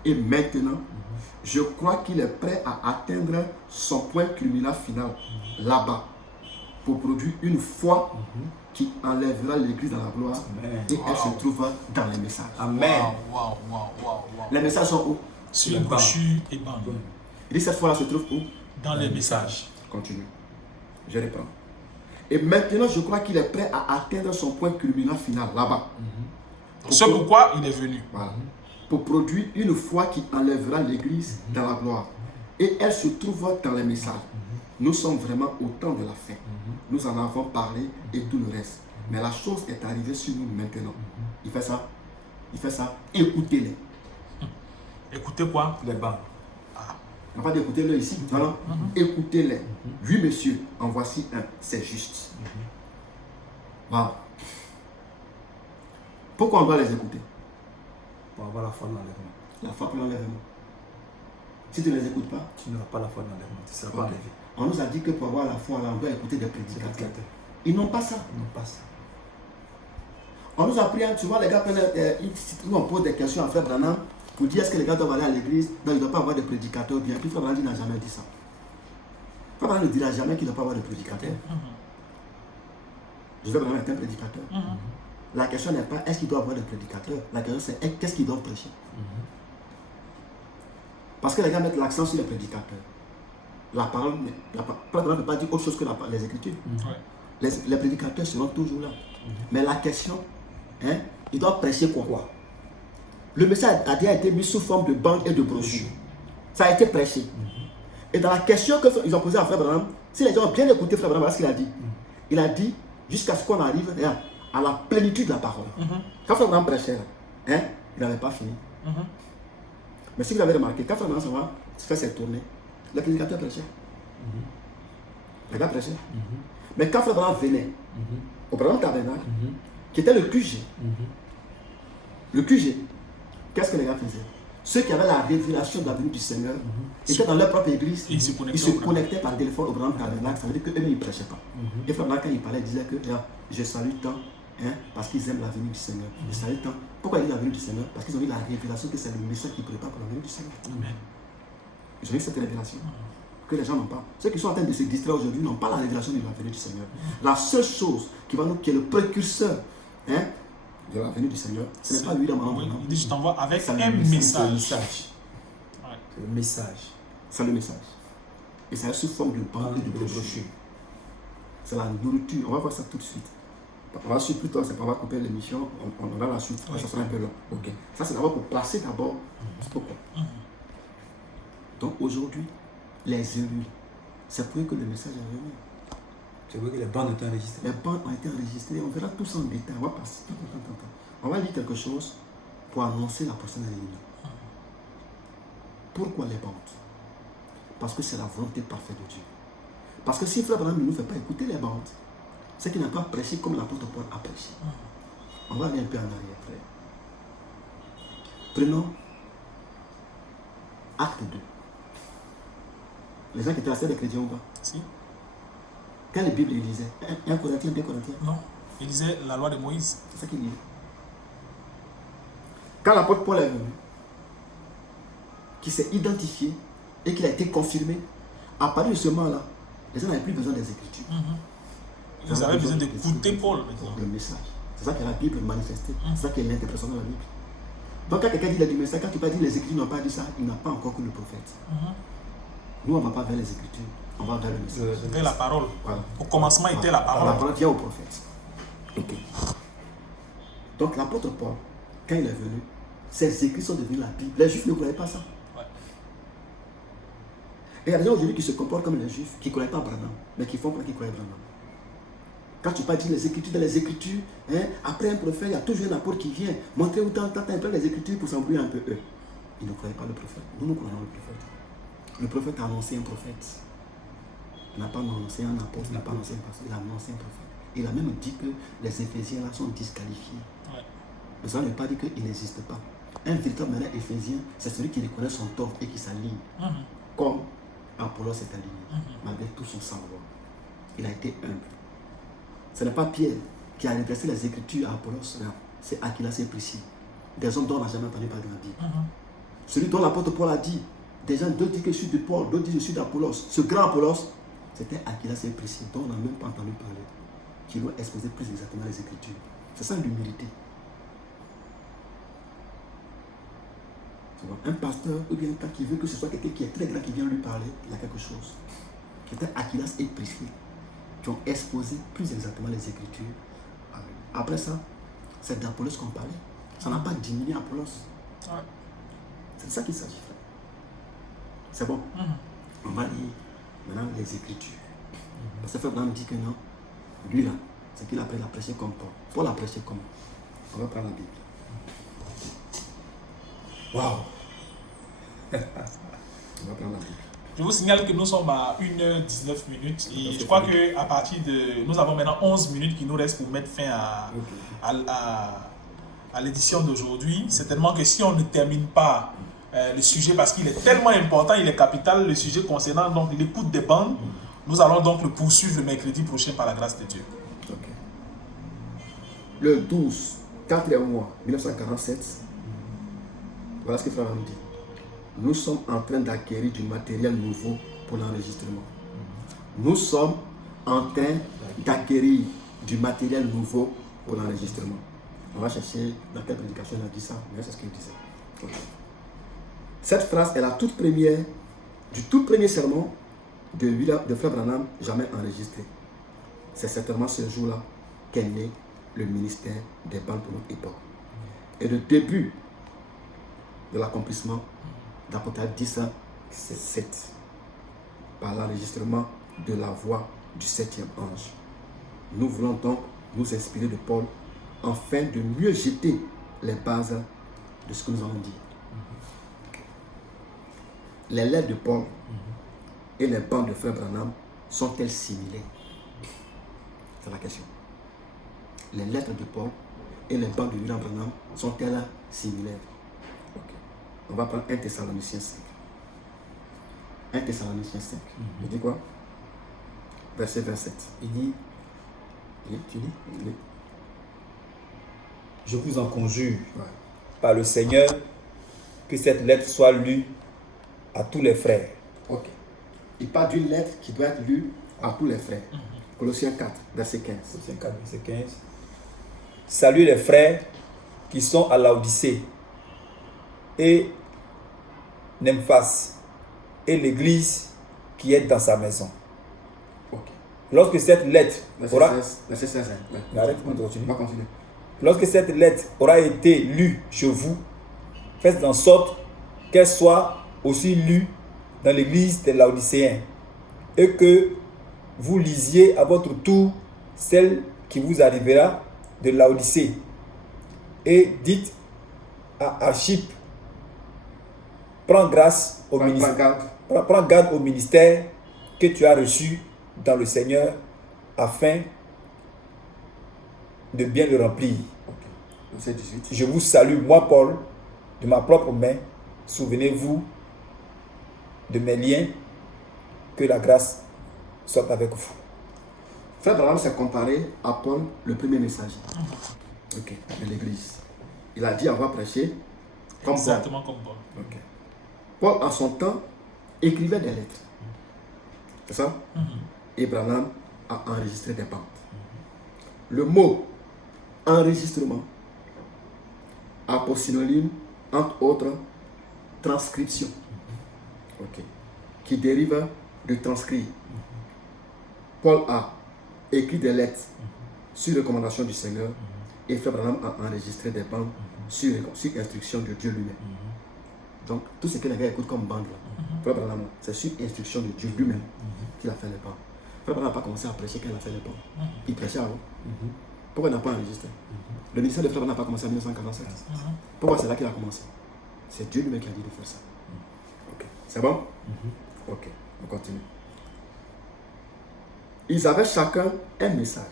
Et maintenant, je crois qu'il est prêt à atteindre son point culminant final là-bas pour produire une foi qui enlèvera l'église dans la gloire. Amen. Et elle se trouve dans les messages. Amen. Wow. Les messages sont où? Sur les brochures et bandes. Il dit cette foi-là se trouve où? Dans les messages. Continue. Je reprends. Et maintenant, je crois qu'il est prêt à atteindre son point culminant final là-bas. C'est pourquoi il est venu. Voilà. Pour produire une foi qui enlèvera l'église dans la gloire. Et elle se trouve dans les messages. Nous sommes vraiment au temps de la fin. Nous en avons parlé et tout le reste. Mais la chose est arrivée sur nous maintenant. Il fait ça. Écoutez-les. Écoutez quoi? Les bancs. On va pas d'écouter-les ici. Voilà. Écoutez-les. Oui, monsieur, en voici un. C'est juste. Voilà. Pourquoi on doit les écouter? Pour avoir la foi de l'enlèvement. La foi pour l'enlèvement. Si tu ne les écoutes pas, Tu n'auras pas la foi de l'enlèvement. Tu ne seras pas enlevé. on nous a dit que pour avoir la foi, là, on doit écouter des prédicateurs. Ils n'ont pas ça. Ils n'ont pas ça. On nous a pris, tu vois, les gars, nous on pose des questions à Frère Branham, pour dire est-ce que les gars doivent aller à l'église. Non, il ne doit pas avoir de prédicateur bien. Puis Frère Branham n'a jamais dit ça. Frère Branham ne dira jamais qu'il ne doit pas avoir de prédicateur. Je vais vraiment être un prédicateur. La question n'est pas est-ce qu'il doit avoir de prédicateur. La question c'est qu'est-ce qu'ils doivent prêcher. Parce que les gars mettent l'accent sur les prédicateurs. La parole ne peut pas dire autre chose que les Écritures. Les prédicateurs seront toujours là. Mais la question, ils doivent prêcher quoi? Le message a déjà été mis sous forme de bandes et de brochures. Ça a été prêché. Et dans la question qu'ils ont posée à Frère Branham, si les gens ont bien écouté Frère Branham, voilà ce qu'il a dit. Il a dit, jusqu'à ce qu'on arrive à la plénitude de la parole. Quand Frère Branham prêchait, il n'avait pas fini. Mais si vous avez remarqué, quand Frère Branham fait ses tournées, les prédicateurs prêchaient. Les gars prêchaient. Mais quand Frère Branham venait au Branham Tabernacle, qui était le QG, qu'est-ce que les gars faisaient? Ceux qui avaient la révélation de la venue du Seigneur étaient dans leur propre église, ils se connectaient par téléphone au Branham Tabernacle, ça veut dire qu'eux-mêmes ils ne prêchaient pas. Et Frère Branham, quand il parlait, il disait que je salue tant, parce qu'ils aiment la venue du Seigneur. Je salue tant. Pourquoi ils disent la venue du Seigneur? Parce qu'ils ont eu la révélation que c'est le message qui prépare pour la venue du Seigneur. Amen. Ils ont eu cette révélation que les gens n'ont pas. Ceux qui sont en train de se distraire aujourd'hui n'ont pas la révélation de la venue du Seigneur. La seule chose qui est le précurseur de la venue du Seigneur, ce n'est pas lui dans ma Il dit je t'envoie avec un message. Le message. C'est le message. Et ça est sous forme de banque et de brochure. C'est la nourriture. On va voir ça tout de suite. On va suivre plus tard, on va couper l'émission, on va la suite. Ça sera un peu long. Ok. Ça c'est d'abord pour placer d'abord. Pourquoi? Donc aujourd'hui, les élus, c'est pour eux que le message est venu. C'est vrai que les bandes ont été enregistrées. Les bandes ont été enregistrées, on verra tout ça en détail. On va passer. On va lire quelque chose pour annoncer la prochaine réunion. Pourquoi les bandes? Parce que c'est la volonté parfaite de Dieu. Parce que si Frère Branham ne nous fait pas écouter les bandes, c'est qu'il n'a pas prêché comme l'apôtre Paul a prêché. On va aller un peu en arrière, frère. Prenons Acte 2. Les gens qui étaient restés des chrétiens ou pas? Si. Quelle Bible il lisait? 1 Corinthiens, 2 Corinthiens? Non. Il lisait la loi de Moïse. C'est ça qu'il lisait. Quand l'apôtre Paul est venu, qui s'est identifié et qu'il a été confirmé, à partir de ce moment-là, les gens n'avaient plus besoin des Écritures. Ils avaient besoin d'écouter Paul maintenant. Le message. C'est ça que la Bible manifestait. C'est ça qui est l'interprétation de la Bible. Donc quand quelqu'un dit du message, quand tu peux dire les Écritures n'ont pas dit ça, il n'a pas encore que le prophète. Nous, on ne va pas vers les Écritures, on va vers le message. Vers la parole. Voilà. Au commencement était la parole. La parole vient au prophète. Ok. Donc l'apôtre Paul, quand il est venu, ses écrits sont devenus la Bible. Les Juifs ne croyaient pas ça. Et il y a des gens aujourd'hui qui se comportent comme les Juifs, qui ne croyaient pas Branham, mais qui font croire qu'ils croyaient Branham. Quand tu parles les Écritures, dans les Écritures, après un prophète, il y a toujours un apôtre qui vient montrer où tant les Écritures pour s'embrouiller un peu eux. Ils ne croyaient pas le prophète. Nous croyons le prophète. Le prophète a annoncé un prophète. Il n'a pas annoncé un apôtre, il n'a pas annoncé un pasteur, il a annoncé un prophète. Il a même dit que les Éphésiens là sont disqualifiés. Mais ça ne veut pas dire qu'ils n'existent pas. Un véritable meneur éphésien, c'est celui qui reconnaît son tort et qui s'aligne. Comme Apollos s'est aligné, malgré tout son savoir. Il a été humble. Ce n'est pas Pierre qui a redressé les Écritures à Apollos, c'est Aquilas et Priscille. Des hommes dont on n'a jamais entendu parler dans la Bible. Celui dont l'apôtre Paul a dit, des gens, d'autres disent que je suis de Paul, d'autres disent que je suis d'Apollos. Ce grand Apollos, c'était Aquilas et Priscille, dont on n'a même pas entendu parler, qui lui ont exposé plus exactement les Écritures. C'est ça l'humilité. Un pasteur ou bien quelqu'un qui veut que ce soit quelqu'un qui est très grand qui vient lui parler, il y a quelque chose. C'était Aquilas et Priscille qui ont exposé plus exactement les Écritures. Après ça, c'est d'Apollos qu'on parlait. Ça n'a pas diminué Apollos. C'est de ça qu'il s'agit. C'est bon. On va lire maintenant les Écritures. Parce que Frère Branham dit que non, lui là, c'est qu'il a prêché comme Paul. Paul a prêché comme. On va prendre la Bible. Waouh! On va prendre la Bible. Je vous signale que nous sommes à 1h19 et je crois qu'à partir de... Nous avons maintenant 11 minutes qui nous restent pour mettre fin à l'édition d'aujourd'hui. Certainement que si on ne termine pas le sujet, parce qu'il est tellement important, il est capital, le sujet concernant donc l'écoute des bandes, nous allons donc le poursuivre le mercredi prochain par la grâce de Dieu. Okay. Le 12, 4e mois, 1947, Voilà ce que Frère Branham dit. Nous sommes en train d'acquérir du matériel nouveau pour l'enregistrement. Nous sommes en train d'acquérir du matériel nouveau pour l'enregistrement. On va chercher dans quelle prédication il a dit ça, mais c'est ce qu'il disait. Okay. Cette phrase est la toute première, du tout premier sermon de Frère Branham jamais enregistré. C'est certainement ce jour-là qu'est né le ministère des bandes pour notre époque. Et le début de l'accomplissement d'Apocalypse 7 par l'enregistrement de la voix du 7e ange. Nous voulons donc nous inspirer de Paul afin de mieux jeter les bases de ce que nous allons dire. Les lettres de Paul et les bandes de Frère Branham sont-elles similaires? C'est la question. Les lettres de Paul et les bandes de William Branham sont-elles similaires? Okay. On va prendre 1 Thessaloniciens 5. 1 Thessaloniciens 5. Il dit quoi? Verset 27. Il dit, tu dis? Oui. Je vous en conjure, par le Seigneur, que cette lettre soit lue à tous les frères. Ok. Il parle d'une lettre qui doit être lue à tous les frères. Colossiens 4, verset 15. Colossiens 4, verset 15. Salut les frères qui sont à Laodicée et Nymphas et l'église qui est dans sa maison. Ok. Lorsque cette lettre aura... Verset 16. Arrête, on continue. On va continuer. Lorsque cette lettre aura été lue chez vous, faites en sorte qu'elle soit aussi lue dans l'église des Laodicéens et que vous lisiez à votre tour celle qui vous arrivera de Laodicée. Et dites à Archippe, prends garde au ministère que tu as reçu dans le Seigneur afin de bien le remplir. Verset 18. Je vous salue, moi Paul, de ma propre main. Souvenez-vous de mes liens. Que la grâce soit avec vous. Frère Branham s'est comparé à Paul, le premier messager de l'église. Il a dit avoir prêché comme exactement comme Paul. Okay. Paul, en son temps, écrivait des lettres. C'est ça? Et Branham a enregistré des bandes. Le mot enregistrement a pour synonyme, entre autres, transcription, qui dérive de transcrire. Paul a écrit des lettres sur recommandation du Seigneur et Frère Branham a enregistré des bandes sur instruction de Dieu lui-même. Donc, tout ce que les gars écoutent comme bande, Frère Branham, c'est sur instruction de Dieu lui-même qu'il a fait les bandes. Frère Branham n'a pas commencé à prêcher quand il a fait les bandes. Il prêchait avant. Pourquoi il n'a pas enregistré? Le ministère de Frère Branham n'a pas commencé en 1947. Pourquoi c'est là qu'il a commencé? C'est Dieu lui-même qui a dit de faire ça. Ok. C'est bon? Ok. On continue. Ils avaient chacun un message.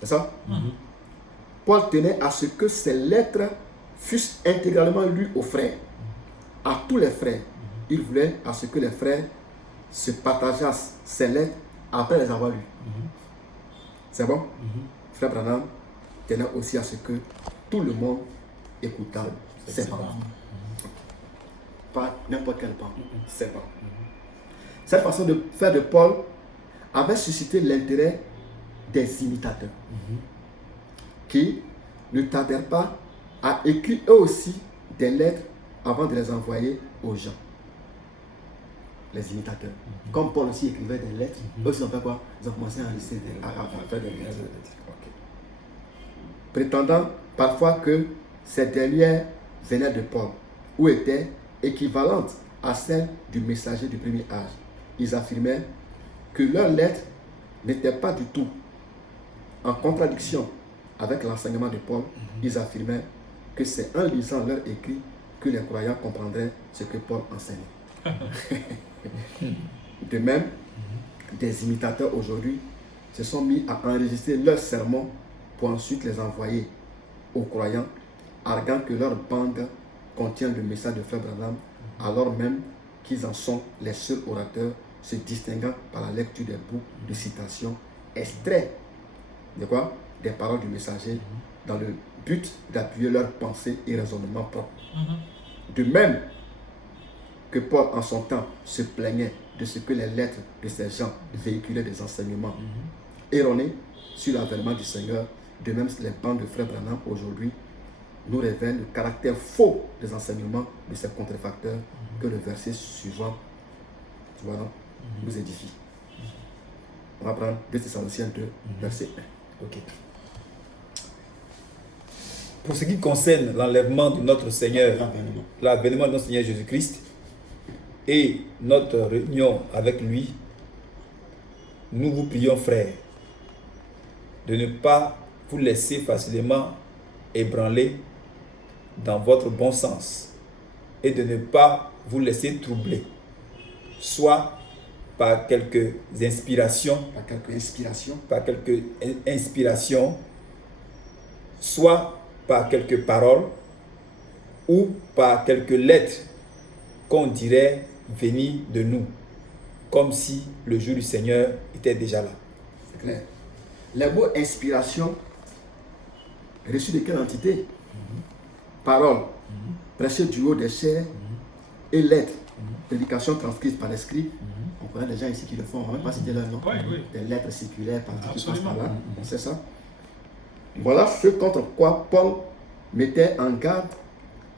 C'est ça? Paul tenait à ce que ces lettres fussent intégralement lues aux frères. À tous les frères. Il voulait à ce que les frères se partageassent ces lettres après les avoir lues. C'est bon? Frère Branham tenait aussi à ce que tout le monde écoutât ces paroles. Pas n'importe quelle parole. Ces paroles. Cette façon de faire de Paul avait suscité l'intérêt des imitateurs qui ne tardèrent pas à écrire eux aussi des lettres avant de les envoyer aux gens. Les imitateurs. Comme Paul aussi écrivait des lettres, eux aussi ont fait quoi? Ils ont commencé à enregistrer, à faire des lettres. Prétendant parfois que ces dernières venaient de Paul ou étaient équivalentes à celles du messager du premier âge. Ils affirmaient que leurs lettres n'étaient pas du tout en contradiction avec l'enseignement de Paul. Ils affirmaient que c'est en lisant leurs écrits que les croyants comprendraient ce que Paul enseignait. De même, des imitateurs aujourd'hui se sont mis à enregistrer leurs sermons pour ensuite les envoyer aux croyants, arguant que leur bande contient le message de Frère Branham, alors même qu'ils en sont les seuls orateurs se distinguant par la lecture des bouts de citations extraits de quoi? Des paroles du messager dans le but d'appuyer leurs pensées et raisonnements propres. De même que Paul en son temps se plaignait de ce que les lettres de ces gens véhiculaient des enseignements erronés sur l'avènement du Seigneur, de même les bandes de frère Branham aujourd'hui nous révèlent le caractère faux des enseignements de ces contrefacteurs que le verset suivant nous édifie. On va prendre 2 Thessaloniciens 2, verset 1. Ok. Pour ce qui concerne l'enlèvement de notre Seigneur, l'avènement de notre Seigneur Jésus-Christ et notre réunion avec lui, nous vous prions, frères, de ne pas vous laisser facilement ébranler dans votre bon sens et de ne pas vous laisser troubler, soit par quelques inspirations, soit par quelques paroles ou par quelques lettres qu'on dirait venir de nous, comme si le jour du Seigneur était déjà là. C'est clair. Les mots inspiration, reçu de quelle entité? Parole, prêché du haut des chairs et lettres, prédication transcrite par l'esprit. On connaît des gens ici qui le font, on ne va même pas citer leur nom. Des lettres circulaires partout qui passent par là, on sait ça. Voilà ce contre quoi Paul mettait en garde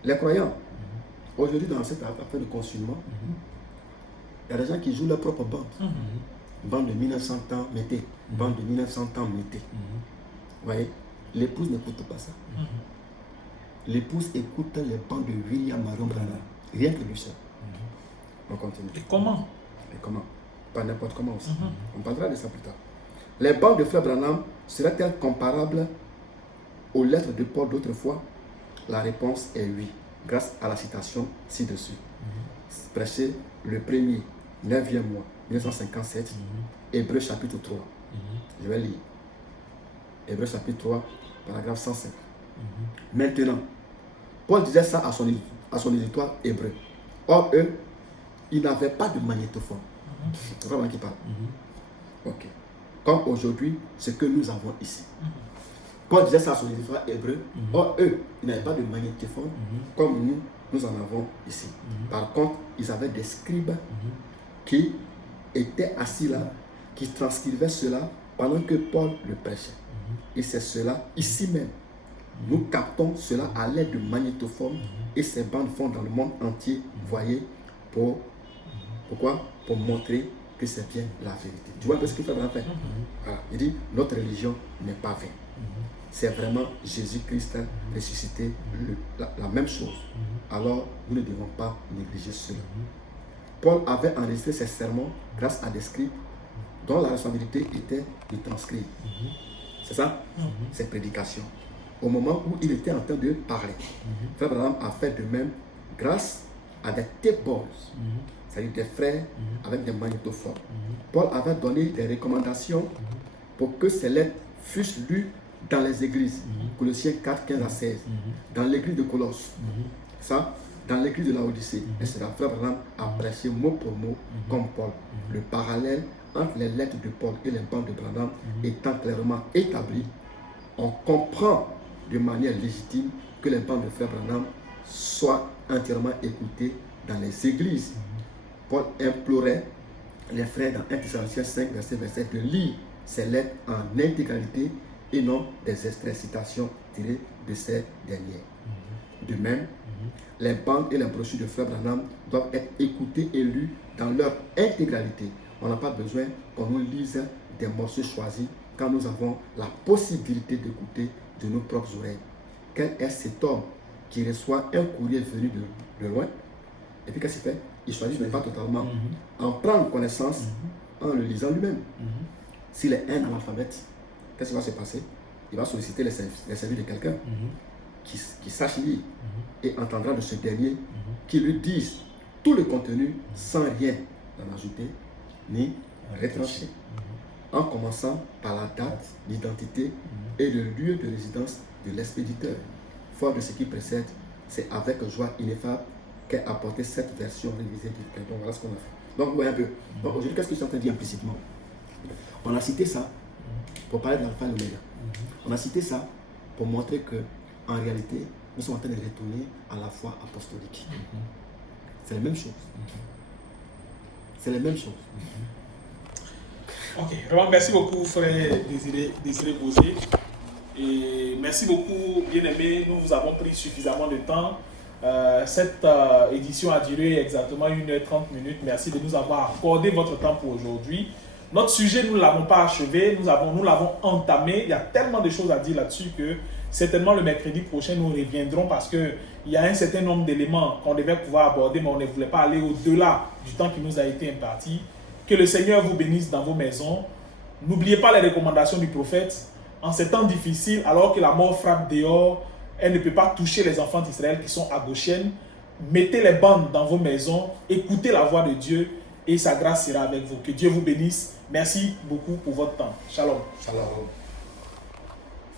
les croyants. Aujourd'hui, dans cette affaire de confinement, il y a des gens qui jouent leur propre bande. Bande de 1900 ans, mettez. Bande de 1900 ans, mettez. Vous voyez, l'épouse n'écoute pas ça. L'épouse écoute les bandes de William Marion Branham. Rien que lui seul. On continue. Et comment? Pas n'importe comment aussi. On parlera de ça plus tard. Les bandes de frère Branham seraient-elles comparables aux lettres de Paul d'autrefois? La réponse est oui, grâce à la citation ci-dessus. Prêché le 1er, 9e mois, 1957, Hébreux chapitre 3. Je vais lire. Hébreux chapitre 3, paragraphe 105. Maintenant, Paul disait ça à son éditoire hébreu. Or, eux, ils n'avaient pas de magnétophone. C'est vraiment qui parle. Ok. Comme aujourd'hui, ce que nous avons ici. Paul disait ça à son éditoire hébreu. Or, eux, ils n'avaient pas de magnétophone comme nous en avons ici. Par contre, ils avaient des scribes qui étaient assis là, qui transcrivaient cela pendant que Paul le prêchait. Et c'est cela, ici même. Nous captons cela à l'aide de magnétophones et ces bandes font dans le monde entier, vous voyez, pourquoi? Pour montrer que c'est bien la vérité. Tu vois un peu ce qu'il fait dans la fin? Voilà. Il dit, notre religion n'est pas vaine. C'est vraiment Jésus-Christ ressuscité, la même chose. Alors, nous ne devons pas négliger cela. Paul avait enregistré ses sermons grâce à des scribes dont la responsabilité était de transcrire. C'est ça? Ses prédications. Au moment où il était en train de parler. Frère Branham a fait de même grâce à des tape-boys, c'est-à-dire des frères avec des magnétophones. Paul avait donné des recommandations pour que ces lettres fussent lues dans les églises. Colossiens 4, 15 à 16. Dans l'église de Colosse. Ça, dans l'église de Laodicée. Et c'est la frère Branham a prêché mot pour mot comme Paul. Le parallèle entre les lettres de Paul et les bandes de Branham étant clairement établi, on comprend de manière légitime que les bandes de frère Branham soient entièrement écoutées dans les églises. Paul implorait les frères dans 1 Thessaloniciens 5, verset de lire ces lettres en intégralité et non des extraits citations tirées de ces dernières. De même, les bandes et les brochures de frère Branham doivent être écoutées et lues dans leur intégralité. On n'a pas besoin qu'on nous lise des morceaux choisis quand nous avons la possibilité d'écouter de nos propres oreilles. Quel est cet homme qui reçoit un courrier venu de loin et puis qu'est-ce qu'il fait? Il choisit mais pas totalement en prendre connaissance en le lisant lui-même. S'il est un analphabète, qu'est-ce qui va se passer? Il va solliciter les services de quelqu'un qui sache lire et entendra de ce dernier qui lui dise tout le contenu sans rien en ajouter ni retrancher. En commençant par la date, l'identité et le lieu de résidence de l'expéditeur. Fort de ce qui précède, c'est avec joie ineffable qu'est apportée cette version révisée du texte. Donc voilà ce qu'on a fait. Donc vous voyez un peu. Donc aujourd'hui, qu'est-ce que je suis en train de dire implicitement? On a cité ça pour parler de l'alpha et l'oméga. On a cité ça pour montrer que en réalité, nous sommes en train de retourner à la foi apostolique. C'est la même chose. C'est la même chose. Ok, vraiment merci beaucoup frère Désiré Bosé. Et merci beaucoup, bien-aimés, nous vous avons pris suffisamment de temps. Cette édition a duré exactement 1h30. Merci de nous avoir accordé votre temps pour aujourd'hui. Notre sujet, nous ne l'avons pas achevé, nous l'avons entamé. Il y a tellement de choses à dire là-dessus que certainement le mercredi prochain, nous reviendrons parce qu'il y a un certain nombre d'éléments qu'on devait pouvoir aborder, mais on ne voulait pas aller au-delà du temps qui nous a été imparti. Que le Seigneur vous bénisse dans vos maisons. N'oubliez pas les recommandations du prophète. En ces temps difficiles, alors que la mort frappe dehors, elle ne peut pas toucher les enfants d'Israël qui sont à Goshen. Mettez les bandes dans vos maisons, écoutez la voix de Dieu et sa grâce sera avec vous. Que Dieu vous bénisse. Merci beaucoup pour votre temps. Shalom. Shalom.